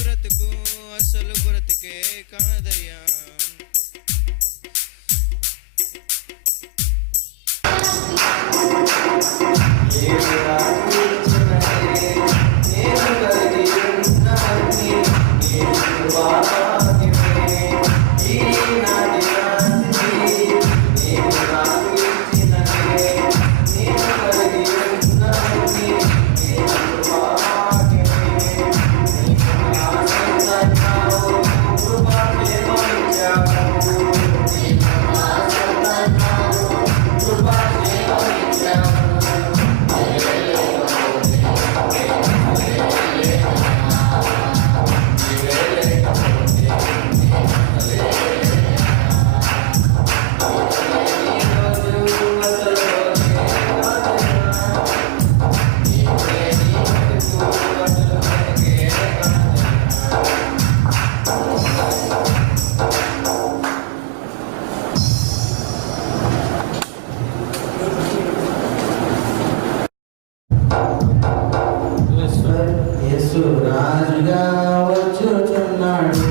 బ్రతుకు అసలు బ్రతికే కాదయ్యా. రాజుగా వచ్చుచున్నాడు.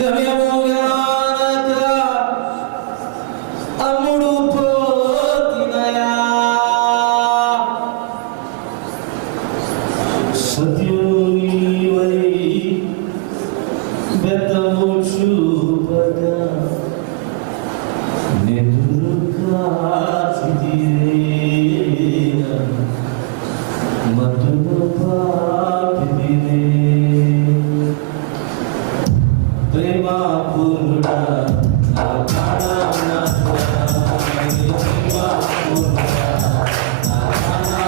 గమ్యముగానక అమ్ముడు పోతినయా సత్యునివై బెత్తము చూపగా నెదురుగా చిదిరేన మధును పాపిదిరే ప్రేమా పూర్ణుడా నా ప్రాణనాథ ప్రేమా పూర్ణుడా నా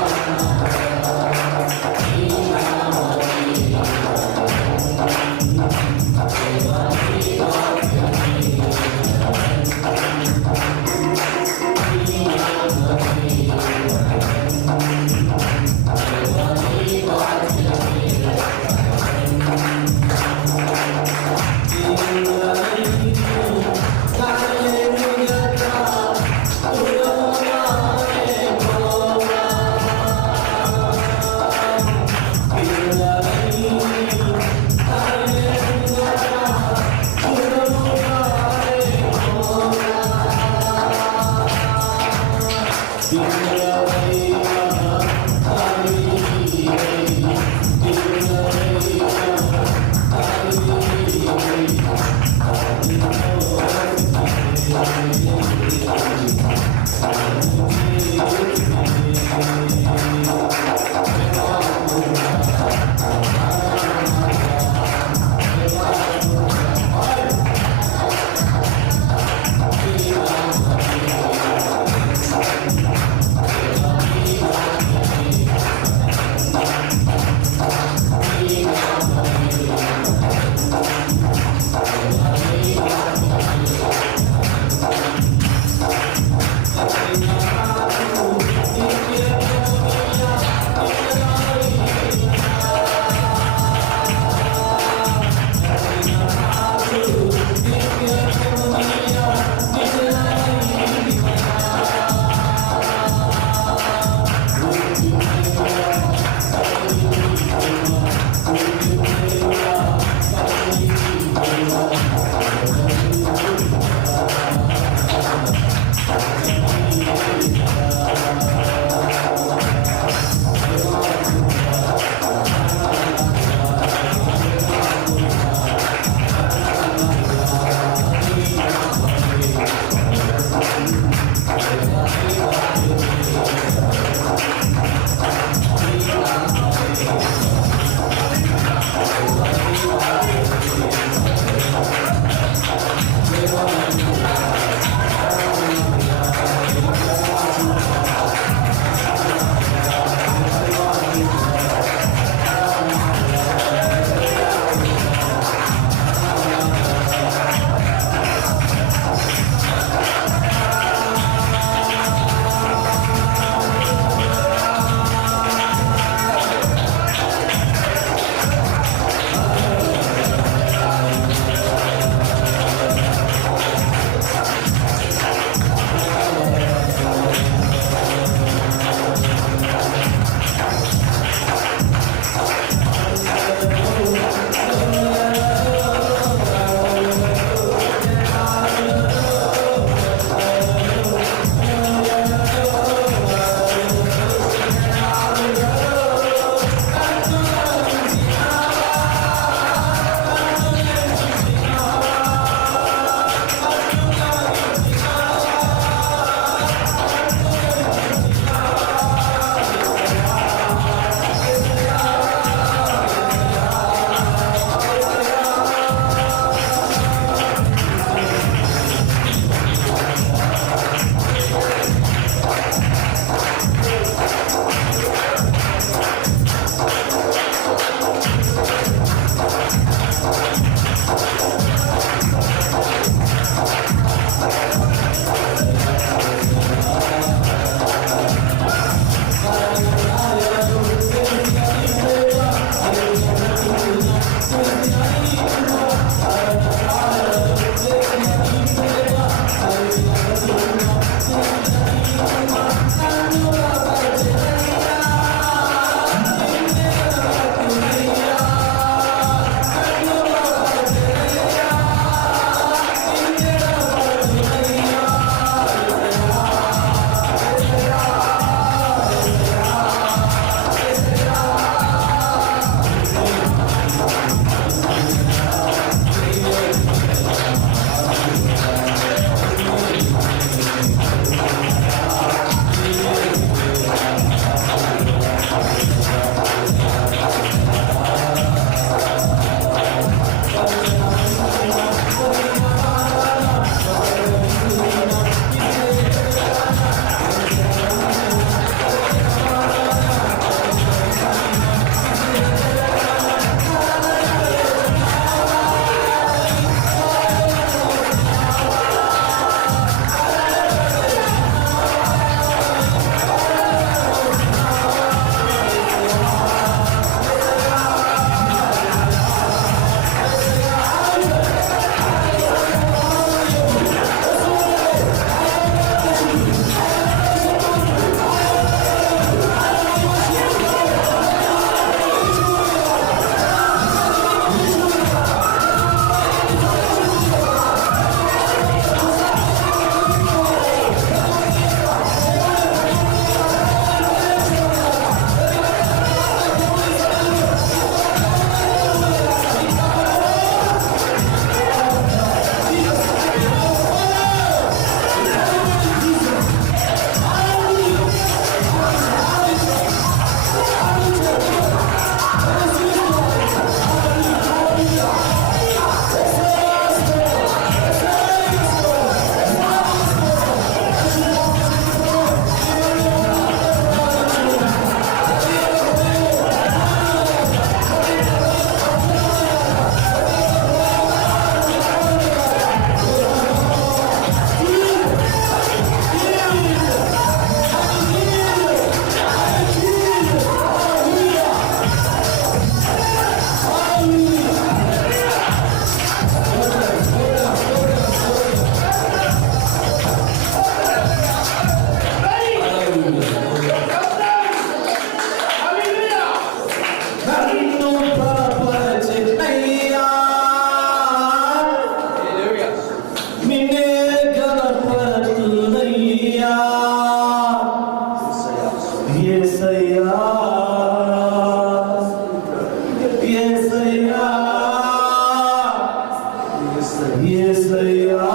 యేసయ్యా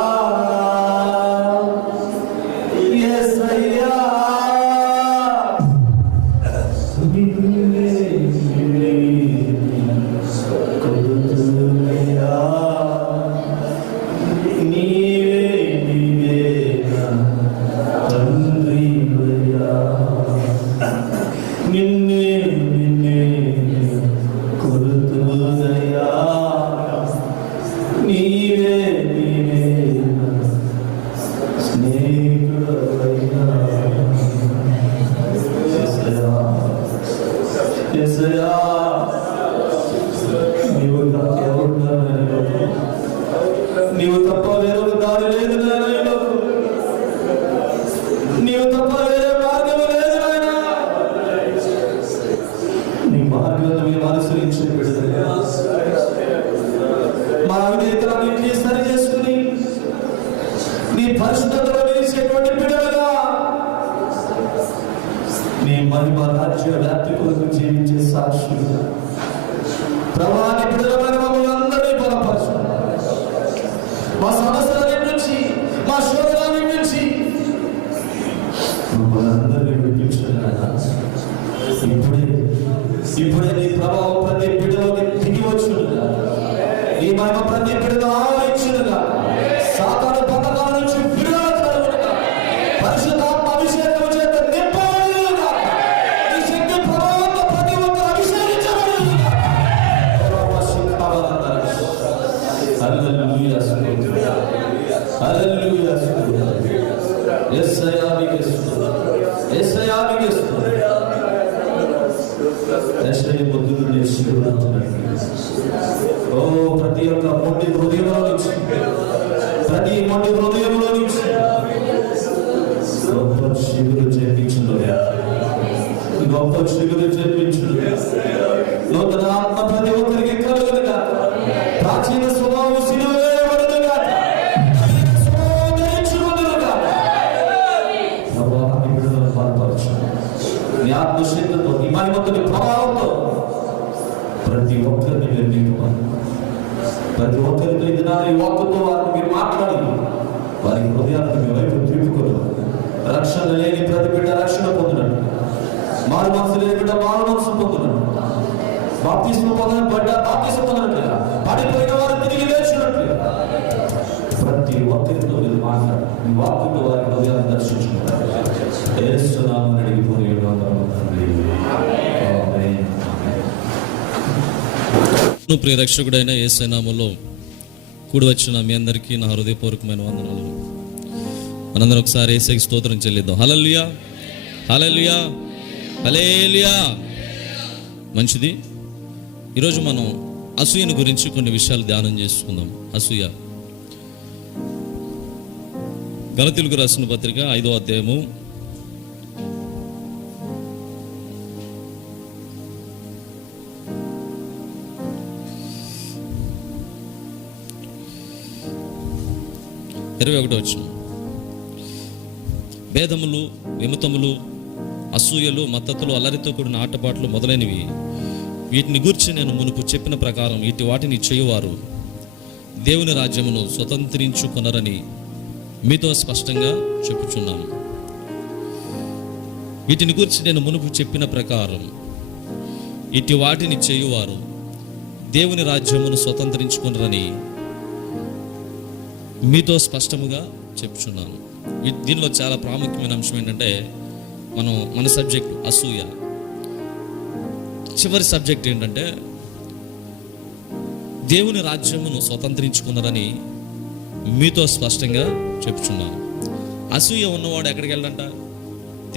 యేసయ్యా నీవు తప్ప వేరొక దారి లేదు నాయన, నీవు తప్ప వేరే మార్గం లేదు నాయన. నీ మార్గాన్ని మేము అనుసరించి మా అవినీతిని సరి చేసుకుని నీ పరిశుద్ధతలో నిలిచేటువంటి బిడ్డలుగా నీ మహిమ రాజ్య వ్యాప్తి కొరకు జీవించే సాక్షులుగా ప్రభాని బిడ్డలమైన మమ్మల్ని అందరినీ బలపరచు. మా సమస్యల నుంచి, మా శోధన నుంచి మమ్మల్ని అందరినీ విడిపించుకున్నా. ఇప్పుడే నీ ప్రభావం ప్రతి బిడ్డలోకి దిగి వచ్చునుగా, నీ మహిమ ప్రతి బిడ్డలో ఆవరించునుగా, సాతాను పథకాల నుంచి విడుదల కలుగునుగా, పరిశుద్ధాత్మ అభిషేకం చేత నింపబడునుగా, నీ శక్తి ప్రభావంతో ప్రతి ఒక్కరు అభిషేకించబడునుగా. హల్లెలూయా హల్లెలూయా యేసయ్యా నీకే స్తుతి, యేసయ్యా నీకే స్తుతి. యేసయ్య పొద్దున్న లేచి ఓ ప్రతి ఒక్క మొండి హృదయంలో నుంచి, ప్రతి మొండి హృదయంలో నుంచి గొప్ప శిగురు చేయించునుగా, గొప్ప శిగురు చేయించునుగా. నూతన ఆత్మ ప్రతి ఒక్కరికి కలుగునుగా, ప్రాచీన స్వభావం సిలువేయబడునుగా, నీ ఆత్మశక్తితో, నీ మహిమతో, నీ ప్రభావంతో ప్రతి ఒక్కరిని మీరు నింపుకోండి. ప్రతి ఒక్కరితో ఇది నా వాక్కుతో వారిని మీరు మాట్లాడి వారి హృదయాలను మీ వైపు తిప్పుకోరు. రక్షణ లేని ప్రతి బిడ్డ రక్షణ పొందినట్టు, మారు మనసు లేని బిడ్డ మారు మనసు పొందినట్టు, బాప్తిస్మ పొందిన బిడ్డ బాప్తిస్మ పొందినట్లుగా, పడిపోయిన వారు తిరిగి లేచినట్లుగా ప్రతి ఒక్కరితో మీరు మాట్లాడి మీ వాక్కుతో వారి హృదయాన్ని దర్శించుకుంటారు. యేసునామమున అడిగిపోయి ప్రియ రక్షకుడైన యేసయ్య నామములో కూడి వచ్చిన మీ అందరికీ నా హృదయపూర్వకమైన వందనాలు. మనందరం ఒకసారి యేసయ్యకి స్తోత్రం చెల్లిద్దాం. హల్లెలూయా హల్లెలూయా హల్లెలూయా. మంచిది. ఈరోజు మనం అసూయను గురించి కొన్ని విషయాలు ధ్యానం చేసుకుందాం. అసూయ. గలతీయులకు రాసిన పత్రిక 5వ అధ్యాయము 21వ వచనం. భేదములు, విమతములు, అసూయలు, మత్తతులు, అల్లరితో కూడిన ఆటపాట్లు మొదలైనవి, వీటిని గూర్చి నేను మునుపు చెప్పిన ప్రకారం ఇటు వాటిని చేయువారు దేవుని రాజ్యమును స్వతంత్రించుకొనరని మీతో స్పష్టంగా చెప్పుచున్నాను. వీటిని గురించి నేను మునుపు చెప్పిన ప్రకారం ఇటు వాటిని చేయువారు దేవుని రాజ్యమును స్వతంత్రించుకొనరని మీతో స్పష్టముగా చెప్పుచున్నాను. దీనిలో చాలా ప్రాముఖ్యమైన అంశం ఏంటంటే మన సబ్జెక్ట్ అసూయ. చివరి సబ్జెక్ట్ ఏంటంటే దేవుని రాజ్యమును స్వతంత్రించుకున్నారని మీతో స్పష్టంగా చెప్పుచున్నాను. అసూయ ఉన్నవాడు ఎక్కడికి వెళ్ళంట?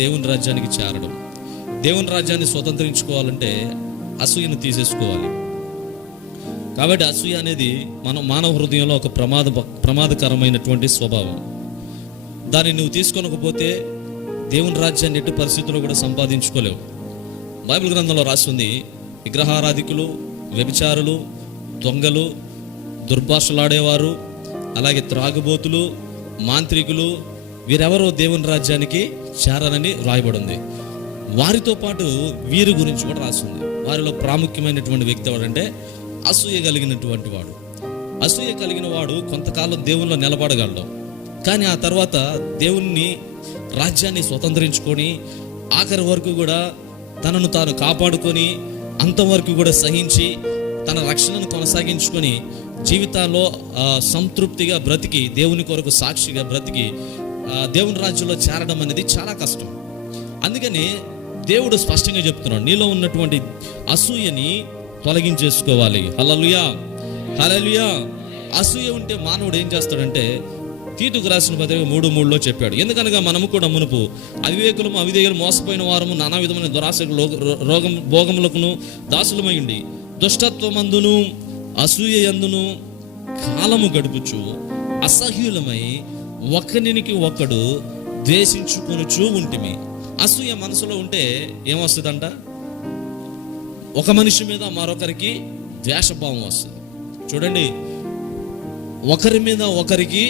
దేవుని రాజ్యానికి చేరడం. దేవుని రాజ్యాన్ని స్వతంత్రించుకోవాలంటే అసూయను తీసేసుకోవాలి. కాబట్టి అసూయ అనేది మానవ హృదయంలో ఒక ప్రమాదకరమైనటువంటి స్వభావం. దాన్ని నువ్వు తీసుకోనకపోతే దేవుని రాజ్యాన్ని ఎట్టి పరిస్థితుల్లో కూడా సంపాదించుకోలేవు. బైబిల్ గ్రంథంలో రాస్తుంది, విగ్రహారాధికులు, వ్యభిచారులు, దొంగలు, దుర్భాషలాడేవారు, అలాగే త్రాగుబోతులు, మాంత్రికులు, వీరెవరో దేవుని రాజ్యానికి చేరనని రాయబడింది. వారితో పాటు వీరి గురించి కూడా రాస్తుంది. వారిలో ప్రాముఖ్యమైనటువంటి వ్యక్తి ఎవరంటే అసూయ కలిగినటువంటి వాడు. అసూయ కలిగిన వాడు కొంతకాలం దేవునిలో నిలబడగలడు, కానీ ఆ తర్వాత దేవుని రాజ్యాన్ని స్వతంత్రించుకొని ఆఖరి వరకు కూడా తనను తాను కాపాడుకొని అంతవరకు కూడా సహించి తన రక్షణను కొనసాగించుకొని జీవితాల్లో సంతృప్తిగా బ్రతికి దేవుని కొరకు సాక్షిగా బ్రతికి దేవుని రాజ్యంలో చేరడం అనేది చాలా కష్టం. అందుకని దేవుడు స్పష్టంగా చెప్తున్నాడు, నీలో ఉన్నటువంటి అసూయని తొలగించేసుకోవాలి. హల్లెలూయా, హల్లెలూయా. అసూయ ఉంటే మానవుడు ఏం చేస్తాడంటే తీతుకు రాసిన పత్రిక 3:3 చెప్పాడు, ఎందుకనగా మనము కూడా మునుపు అవివేకులము అవిధేయులు మోసపోయిన వారము నానా విధమైన దురాశకు రోగం భోగములకును దాసులమై ఉండి దుష్టత్వమందును అసూయ యందును కాలము గడుపుచు అసహ్యులమై ఒకరికి ఒకడు ద్వేషించుకొనుచూ ఉంటిమి. అసూయ మనసులో ఉంటే ఏమొస్తుందంట? ఒక మనిషి మీద మరొకరికి ద్వేషభావం వస్తుంది. చూడండి, ఒకరి మీద ఒకరికి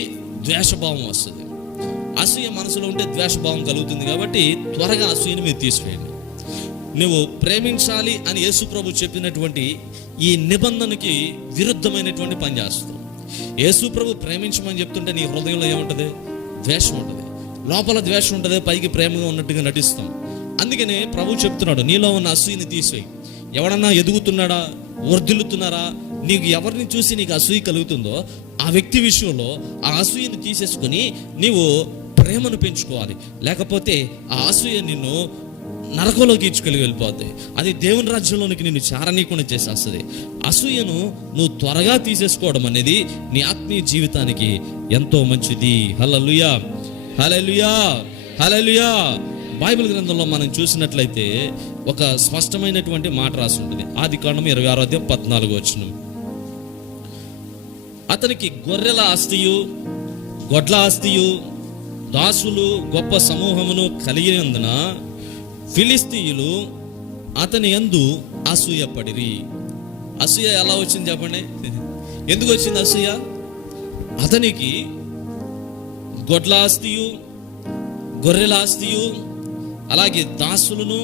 ద్వేషభావం వస్తుంది. అసూయ మనసులో ఉంటే ద్వేషభావం కలుగుతుంది. కాబట్టి త్వరగా అసూయని మీరు తీసివేయండి. నువ్వు ప్రేమించాలి అని యేసు ప్రభు చెప్పినటువంటి ఈ నిబంధనకి విరుద్ధమైనటువంటి పని చేస్తావు. యేసు ప్రభు ప్రేమించమని చెప్తుంటే నీ హృదయంలో ఏముంటుంది? ద్వేషం ఉంటుంది. లోపల ద్వేషం ఉంటుంది, పైకి ప్రేమగా ఉన్నట్టుగా నటిస్తాం. అందుకనే ప్రభు చెప్తున్నాడు, నీలో ఉన్న అసూయని తీసేయి. ఎవడన్నా ఎదుగుతున్నాడా, వర్ధిల్లుతున్నారా, నీకు ఎవరిని చూసి నీకు అసూయ కలుగుతుందో ఆ వ్యక్తి విషయంలో ఆ అసూయను తీసేసుకొని నీవు ప్రేమను పెంచుకోవాలి. లేకపోతే ఆ అసూయ నిన్ను నరకంలోకి ఈడ్చుకెళ్ళి వెళ్ళిపోద్ది. అది దేవుని రాజ్యంలోనికి నిన్ను చేరనీయకుండా చేసేస్తుంది. అసూయను నువ్వు త్వరగా తీసేసుకోవడం అనేది నీ ఆత్మీయ జీవితానికి ఎంతో మంచిది. హల్లెలూయా, హల్లెలూయా, హల్లెలూయా. బైబిల్ గ్రంథంలో మనం చూసినట్లయితే ఒక స్పష్టమైనటువంటి మాట రాసి ఉంటుంది. ఆదికాండం 26:14. అతనికి గొర్రెల ఆస్తియు గొడ్ల ఆస్తియు దాసులు గొప్ప సమూహమును కలిగినందున ఫిలిస్తీయులు అతని యందు అసూయపడిరి. అసూయ ఎలా వచ్చింది చెప్పండి? ఎందుకు వచ్చింది అసూయ? అతనికి గొడ్ల ఆస్తియు గొర్రెల ఆస్తియు అలాగే దాసులను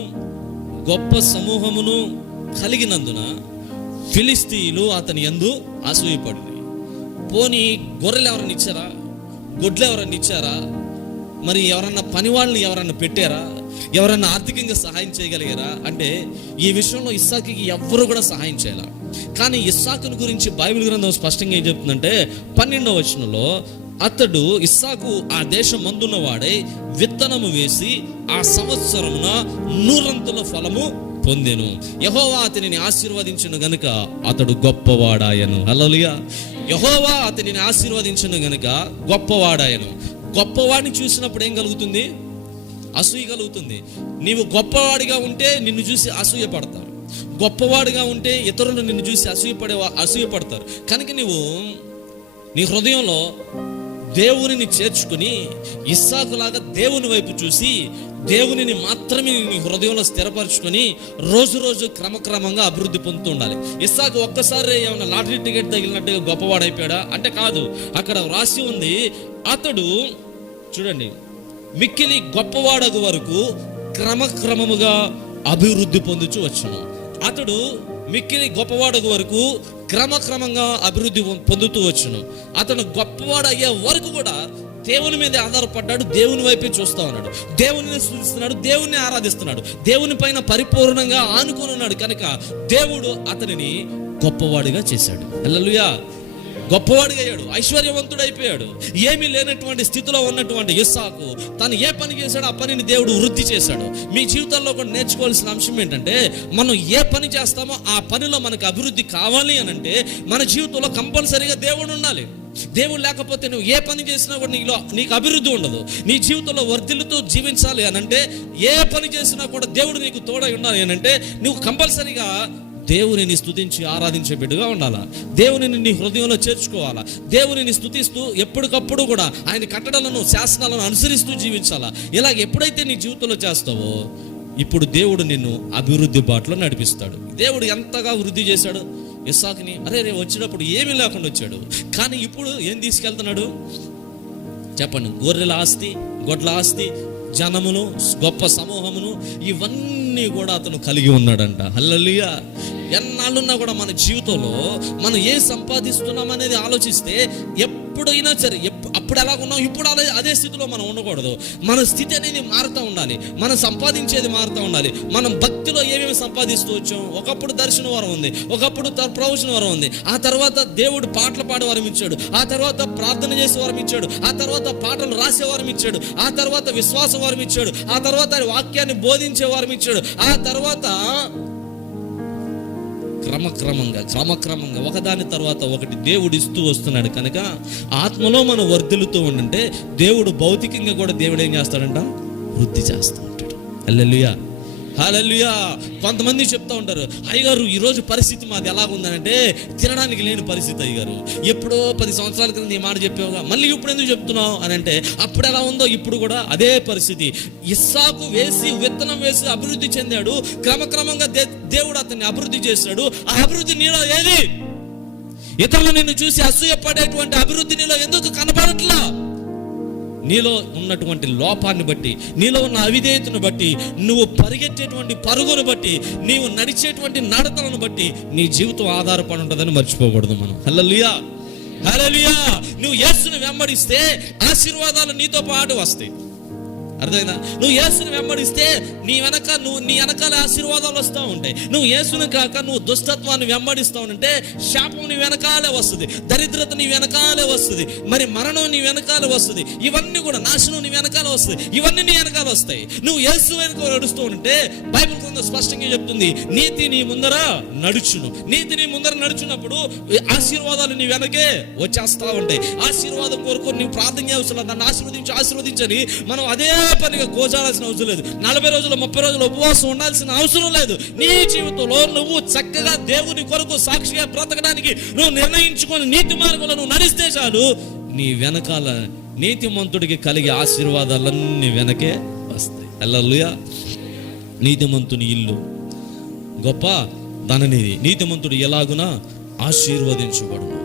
గొప్ప సమూహమును కలిగినందున ఫిలిస్తీయులు అతని యందు అసూయపడిరి. పోనీ గొర్రెలు ఎవరన్నా ఇచ్చారా? గొడ్లు ఎవరన్నా ఇచ్చారా? మరి ఎవరన్నా పని వాళ్ళని ఎవరన్నా పెట్టారా? ఎవరన్నా ఆర్థికంగా సహాయం చేయగలిగారా అంటే ఈ విషయంలో ఇస్సాకుకి ఎవ్వరూ కూడా సహాయం చేయాల. కానీ ఇస్సాకుని గురించి బైబిల్ గ్రంథం స్పష్టంగా ఏం చెప్తుందంటే 12వ వచనంలో అతడు ఇస్సాకు ఆ దేశం మందున్నవాడై విత్తనము వేసి ఆ సంవత్సరమున 100 ఫలము పొందెను. యెహోవా అతనిని ఆశీర్వదించును గనుక అతడు గొప్పవాడాయను. హల్లెలూయా. యెహోవా అతనిని ఆశీర్వదించును గనుక గొప్పవాడాయను. గొప్పవాడిని చూసినప్పుడు ఏం కలుగుతుంది? అసూయ కలుగుతుంది. నీవు గొప్పవాడిగా ఉంటే నిన్ను చూసి అసూయ పడతారు. గొప్పవాడిగా ఉంటే ఇతరులు నిన్ను చూసి అసూయపడతారు. కనుక నీవు నీ హృదయంలో దేవునిని చేర్చుకుని ఇస్సాకులాగా దేవుని వైపు చూసి దేవునిని మాత్రమే నీ హృదయంలో స్థిరపరచుకొని రోజు రోజు క్రమక్రమంగా అభివృద్ధి పొందుతూ ఉండాలి. ఇస్సాకు ఒక్కసారి ఏమైనా లాటరీ టికెట్ తగిలినట్టుగా గొప్పవాడైపోయాడా అంటే కాదు. అక్కడ రాసి ఉంది, అతడు చూడండి మిక్కిలి గొప్పవాడగు వరకు క్రమక్రమముగా అభివృద్ధి పొందుచు వచ్చును. అతడు మిక్కిలి గొప్పవాడగు వరకు క్రమక్రమంగా అభివృద్ధి పొందుతూ వచ్చును. అతను గొప్పవాడు అయ్యే వరకు కూడా దేవుని మీద ఆధారపడ్డాడు, దేవుని వైపే చూస్తా ఉన్నాడు, దేవుని స్తుతిస్తున్నాడు, దేవుని ఆరాధిస్తున్నాడు, దేవుని పైన పరిపూర్ణంగా ఆనుకొని ఉన్నాడు. కనుక దేవుడు అతనిని గొప్పవాడిగా చేశాడు. హల్లెలూయా. గొప్పవాడిగా అయ్యాడు, ఐశ్వర్యవంతుడైపోయాడు. ఏమీ లేనటువంటి స్థితిలో ఉన్నటువంటి ఇస్సాకు తను ఏ పని చేశాడో ఆ పనిని దేవుడు వృద్ధి చేశాడు. మీ జీవితాల్లో కూడా నేర్చుకోవాల్సిన అంశం ఏంటంటే మనం ఏ పని చేస్తామో ఆ పనిలో మనకు అభివృద్ధి కావాలి అని అంటే మన జీవితంలో కంపల్సరీగా దేవుడు ఉండాలి. దేవుడు లేకపోతే నువ్వు ఏ పని చేసినా కూడా నీకు అభివృద్ధి ఉండదు. నీ జీవితంలో వర్ధిల్లుతూ జీవించాలి అని అంటే ఏ పని చేసినా కూడా దేవుడు నీకు తోడై ఉండాలి అని అంటే నువ్వు కంపల్సరీగా దేవునిని స్తుతించి ఆరాధించే బిడ్డగా ఉండాలా. దేవునిని నీ హృదయంలో చేర్చుకోవాలా. దేవునిని స్తుతిస్తూ ఎప్పటికప్పుడు కూడా ఆయన కట్టడలను శాసనాలను అనుసరిస్తూ జీవించాలా. ఇలా ఎప్పుడైతే నీ జీవితంలో చేస్తావో ఇప్పుడు దేవుడు నిన్ను అభివృద్ధి బాటలో నడిపిస్తాడు. దేవుడు ఎంతగా వృద్ధి చేశాడు ఇస్సాకుని. అరే వచ్చినప్పుడు ఏమీ లేకుండా వచ్చాడు, కానీ ఇప్పుడు ఏం తీసుకెళ్తున్నాడు చెప్పండి? గొర్రెల ఆస్తి, గొడ్ల ఆస్తి, జనమును, గొప్ప సమూహమును, ఇవన్నీ అన్నీ కూడా అతను కలిగి ఉన్నాడంట. హల్లెలూయా. ఎన్నాళ్ళున్నా కూడా మన జీవితంలో మనం ఏం సంపాదిస్తున్నాం అనేది ఆలోచిస్తే ఎప్పుడైనా సరే అప్పుడు ఎలా ఉన్నాం ఇప్పుడు అదే స్థితిలో మనం ఉండకూడదు. మన స్థితి అనేది మారుతూ ఉండాలి, మనం సంపాదించేది మారుతూ ఉండాలి. మనం భక్తిలో ఏమేమి సంపాదిస్తూ వచ్చాం, ఒకప్పుడు దర్శన వరం ఉంది, ఒకప్పుడు ప్రవచన వరం ఉంది, ఆ తర్వాత దేవుడు పాటలు పాడే వరం ఇచ్చాడు, ఆ తర్వాత ప్రార్థన చేసే వరం ఇచ్చాడు, ఆ తర్వాత పాటలు రాసే వరం ఇచ్చాడు, ఆ తర్వాత విశ్వాస వరం ఇచ్చాడు, ఆ తర్వాత వాక్యాన్ని బోధించే వరం ఇచ్చాడు, ఆ తర్వాత క్రమక్రమంగా ఒకదాని తర్వాత ఒకటి దేవుడు ఇస్తూ వస్తున్నాడు. కనుక ఆత్మలో మనం వర్ధిల్లుతూ ఉండంటే దేవుడు భౌతికంగా కూడా దేవుడు ఏం చేస్తాడంట, వృద్ధి చేస్తూ ఉంటాడు. హల్లెలూయా, హల్లెలూయా. కొంతమంది చెప్తా ఉంటారు, అయ్యగారు ఈరోజు పరిస్థితి మాది ఎలాగుందనంటే తినడానికి లేని పరిస్థితి అయ్యగారు, ఎప్పుడో 10 సంవత్సరాల క్రితం ఈ మాట చెప్పావుగా, మళ్ళీ ఇప్పుడు ఎందుకు చెప్తున్నావు అని అంటే, అప్పుడు ఎలా ఉందో ఇప్పుడు కూడా అదే పరిస్థితి. ఇస్సాకు విత్తనం వేసి అభివృద్ధి చెందాడు, క్రమక్రమంగా దేవుడు అతన్ని అభివృద్ధి చేశాడు. ఆ అభివృద్ధి నీలో ఏది? ఇతరులు నిన్ను చూసి అసూయపడేటువంటి అభివృద్ధి నీలో ఎందుకు కనపడట్లా? నీలో ఉన్నటువంటి లోపాన్ని బట్టి, నీలో ఉన్న అవిధేయతను బట్టి, నువ్వు పరిగెత్తేటువంటి పరుగును బట్టి, నీవు నడిచేటువంటి నడతలను బట్టి నీ జీవితం ఆధారపడి ఉంటుందని మర్చిపోకూడదు మనం. హల్లెలూయా, హల్లెలూయా. నువ్వు యేసుని వెంబడిస్తే ఆశీర్వాదాలు నీతో పాటు వస్తాయి. అర్థమైందా? నువ్వు యేసుని వెంబడిస్తే నీ వెనకాల ఆశీర్వాదాలు వస్తూ ఉంటాయి. నువ్వు యేసుని కాక నువ్వు దుష్టత్వాన్ని వెంబడిస్తూ ఉంటే శాపం నీ వెనకాలే వస్తుంది, దరిద్రత నీ వెనకాలే వస్తుంది, మరి మరణం నీ వెనకాలే వస్తుంది, ఇవన్నీ కూడా నాశనం నీ వెనకాల వస్తుంది, ఇవన్నీ నీ వెనకాల వస్తాయి. నువ్వు యేసు వెనుక నడుస్తూ ఉంటే బైబిల్ కొంత స్పష్టంగా చెప్తుంది, నీతి నీ ముందర నడుచును. నీతి నీ ముందర నడుచున్నప్పుడు ఆశీర్వాదాలు నీ వెనకే వచ్చేస్తా ఉంటాయి. ఆశీర్వాదం కొరకు నీవు ప్రార్థన చేయాల్సిన, నన్ను ఆశీర్వదించని మనం అదే పనిగా గోచారాల్సిన అవసరం లేదు. 40 రోజులు 30 రోజులు ఉపవాసం ఉండాల్సిన అవసరం లేదు. నీ జీవితంలో నువ్వు చక్కగా దేవుని కొరకు సాక్షిగా బ్రతకడానికి నువ్వు నిర్ణయించుకొని నీతి మార్గంలో నువ్వు నడిస్తే చాలు, నీ వెనకాల నీతిమంతుడికి కలిగే ఆశీర్వాదాలన్నీ వెనకే వస్తాయి. హల్లెలూయా. నీతిమంతుని ఇల్లు గొప్ప ధననిధి, నీతిమంతుడు ఎలాగున ఆశీర్వదించబడును.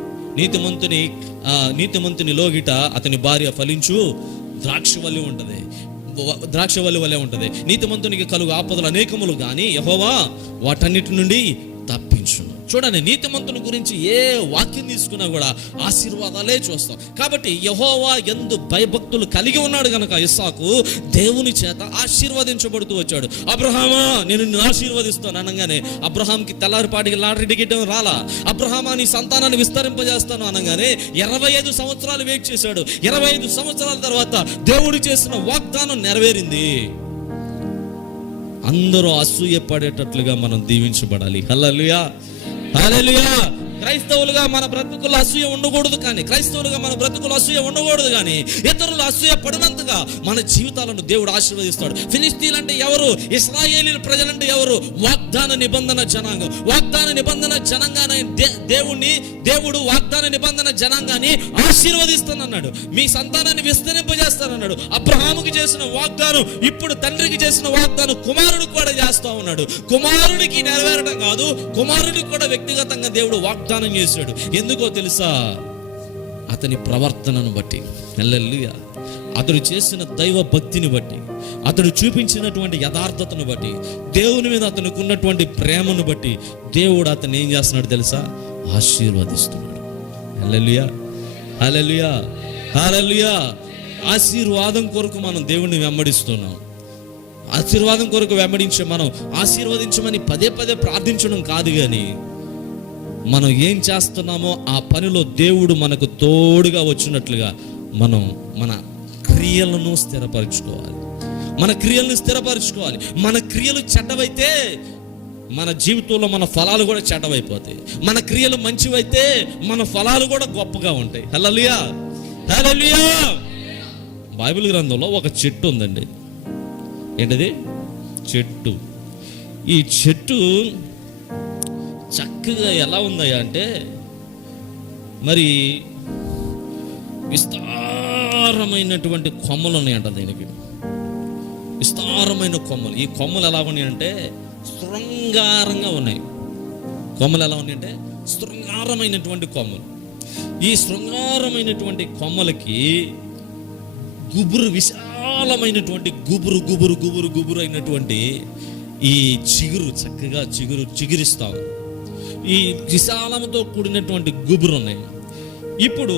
నీతిమంతుని లోగిట అతని భార్య ఫలించు ద్రాక్షవల్లి వలె ఉంటది. నీతిమంతునికి కలుగు ఆపదలు అనేకములు గాని యెహోవా వాటన్నిటి నుండి తప్పించును. చూడండి, నీతిమంతుని గురించి ఏ వాక్యం తీసుకున్నా కూడా ఆశీర్వాదాలే చూస్తాం. కాబట్టి యెహోవా యందు భయభక్తులు కలిగి ఉన్నాడు కనుక ఇస్సాకు దేవుని చేత ఆశీర్వదించబడుతూ వచ్చాడు. అబ్రహామా నేను నిన్ను ఆశీర్వదిస్తాను అనగానే అబ్రహాంకి తెల్లారిపాటికి లాటరీ టికెట్ రాలా. అబ్రహామా నీ సంతానాన్ని విస్తరింపజేస్తాను అనగానే 25 సంవత్సరాలు వెయిట్ చేశాడు. 25 సంవత్సరాల తర్వాత దేవుడు చేసిన వాగ్దానం నెరవేరింది. అందరూ అసూయపడేటట్లుగా మనం దీవించబడాలి. హల్లెలూయా, హల్లెలూయా. క్రైస్తవులుగా మన బ్రతుకులు అసూయ ఉండకూడదు, కానీ ఇతరులు అసూయ పడినంతగా మన జీవితాలను దేవుడు ఆశీర్వదిస్తాడు. ఫిలిస్తీన్లు అంటే ఎవరు? ఇశ్రాయేలీల ప్రజలంటే ఎవరు? వాగ్దాన నిబంధన జనాంగం. వాగ్దాన నిబంధన జనాంగాన్ని దేవుడు వాగ్దాన నిబంధన జనాంగాన్ని ఆశీర్వదిస్తానన్నాడు, మీ సంతానాన్ని విస్తరింపజేస్తానన్నాడు. అబ్రహాముకి చేసిన వాగ్దానం ఇప్పుడు తండ్రికి చేసిన వాగ్దానం కుమారుడికి కూడా చేస్తా ఉన్నాడు. కుమారుడికి నెరవేరడం కాదు, కుమారుడికి కూడా వ్యక్తిగతంగా దేవుడు వాగ్దానం చేశాడు. ఎందుకో తెలుసా? అతని ప్రవర్తనను బట్టి, హల్లెలూయా, అతడు చేసిన దైవ భక్తిని బట్టి, అతడు చూపించినటువంటి యథార్థతను బట్టి, దేవుని మీద అతనికి ఉన్నటువంటి ప్రేమను బట్టి దేవుడు అతన్ని ఏం చేస్తున్నాడు తెలుసా? ఆశీర్వదిస్తున్నాడు. హల్లెలూయా, హల్లెలూయా, హల్లెలూయా. ఆశీర్వాదం కొరకు మనం దేవుణ్ణి వెంబడిస్తున్నాం. ఆశీర్వాదం కొరకు వెంబడించే మనం ఆశీర్వదించమని పదే ప్రార్థించడం కాదు, కానీ మనం ఏం చేస్తున్నామో ఆ పనిలో దేవుడు మనకు తోడుగా వచ్చినట్లుగా మనం మన క్రియలను స్థిరపరచుకోవాలి. మన క్రియలు చెడ్డవైతే మన జీవితంలో మన ఫలాలు కూడా చెడ్డవైపోతాయి. మన క్రియలు మంచివైతే మన ఫలాలు కూడా గొప్పగా ఉంటాయి. హల్లెలూయా, హల్లెలూయా. బైబిల్ గ్రంథంలో ఒక చెట్టు ఉందండి. ఏంటది? చెట్టు. ఈ చెట్టు చక్కగా ఎలా ఉందయ్యా అంటే, మరి విస్తారమైనటువంటి కొమ్మలు ఉన్నాయంట దీనికి. విస్తారమైన కొమ్మలు. ఈ కొమ్మలు ఎలా ఉన్నాయంటే శృంగారంగా ఉన్నాయి. కొమ్మలు ఎలా ఉన్నాయంటే శృంగారమైనటువంటి కొమ్మలు. ఈ శృంగారమైనటువంటి కొమ్మలకి విశాలమైనటువంటి గుబురు అయినటువంటి ఈ చిగురు చక్కగా చిగురిస్తాం. ఈ విశాలంతో కూడినటువంటి గుబురు ఉన్నాయి. ఇప్పుడు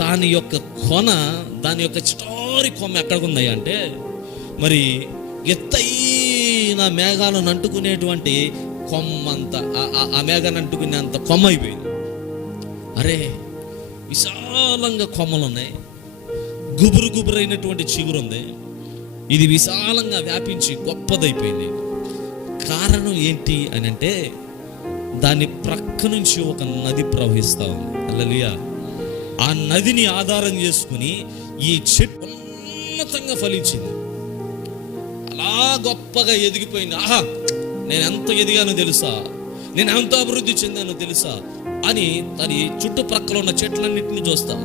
దాని యొక్క చిటారి కొమ్మ ఎక్కడికి ఉన్నాయి అంటే, మరి ఎత్తైన మేఘాలను అంటుకునేటువంటి కొమ్మంత, ఆ మేఘాన్ని అంటుకునేంత కొమ్మ అయిపోయింది. అరే, విశాలంగా కొమ్మలు ఉన్నాయి, గుబురైనటువంటి చిగురు ఉంది, ఇది విశాలంగా వ్యాపించి గొప్పదైపోయింది. కారణం ఏంటి అని అంటే, దాని ప్రక్క నుంచి ఒక నది ప్రవహిస్తూ ఉంది. హల్లెలూయా. ఆ నదిని ఆధారం చేసుకుని ఈ చెట్టు ఉన్నతంగా ఫలించింది, అలా గొప్పగా ఎదిగిపోయింది. ఆహా, నేను ఎంత ఎదిగానో తెలుసా, నేను ఎంత అభివృద్ధి చెందానో తెలుసా అని తన చుట్టుప్రక్కల ఉన్న చెట్లన్నింటినీ చూస్తా.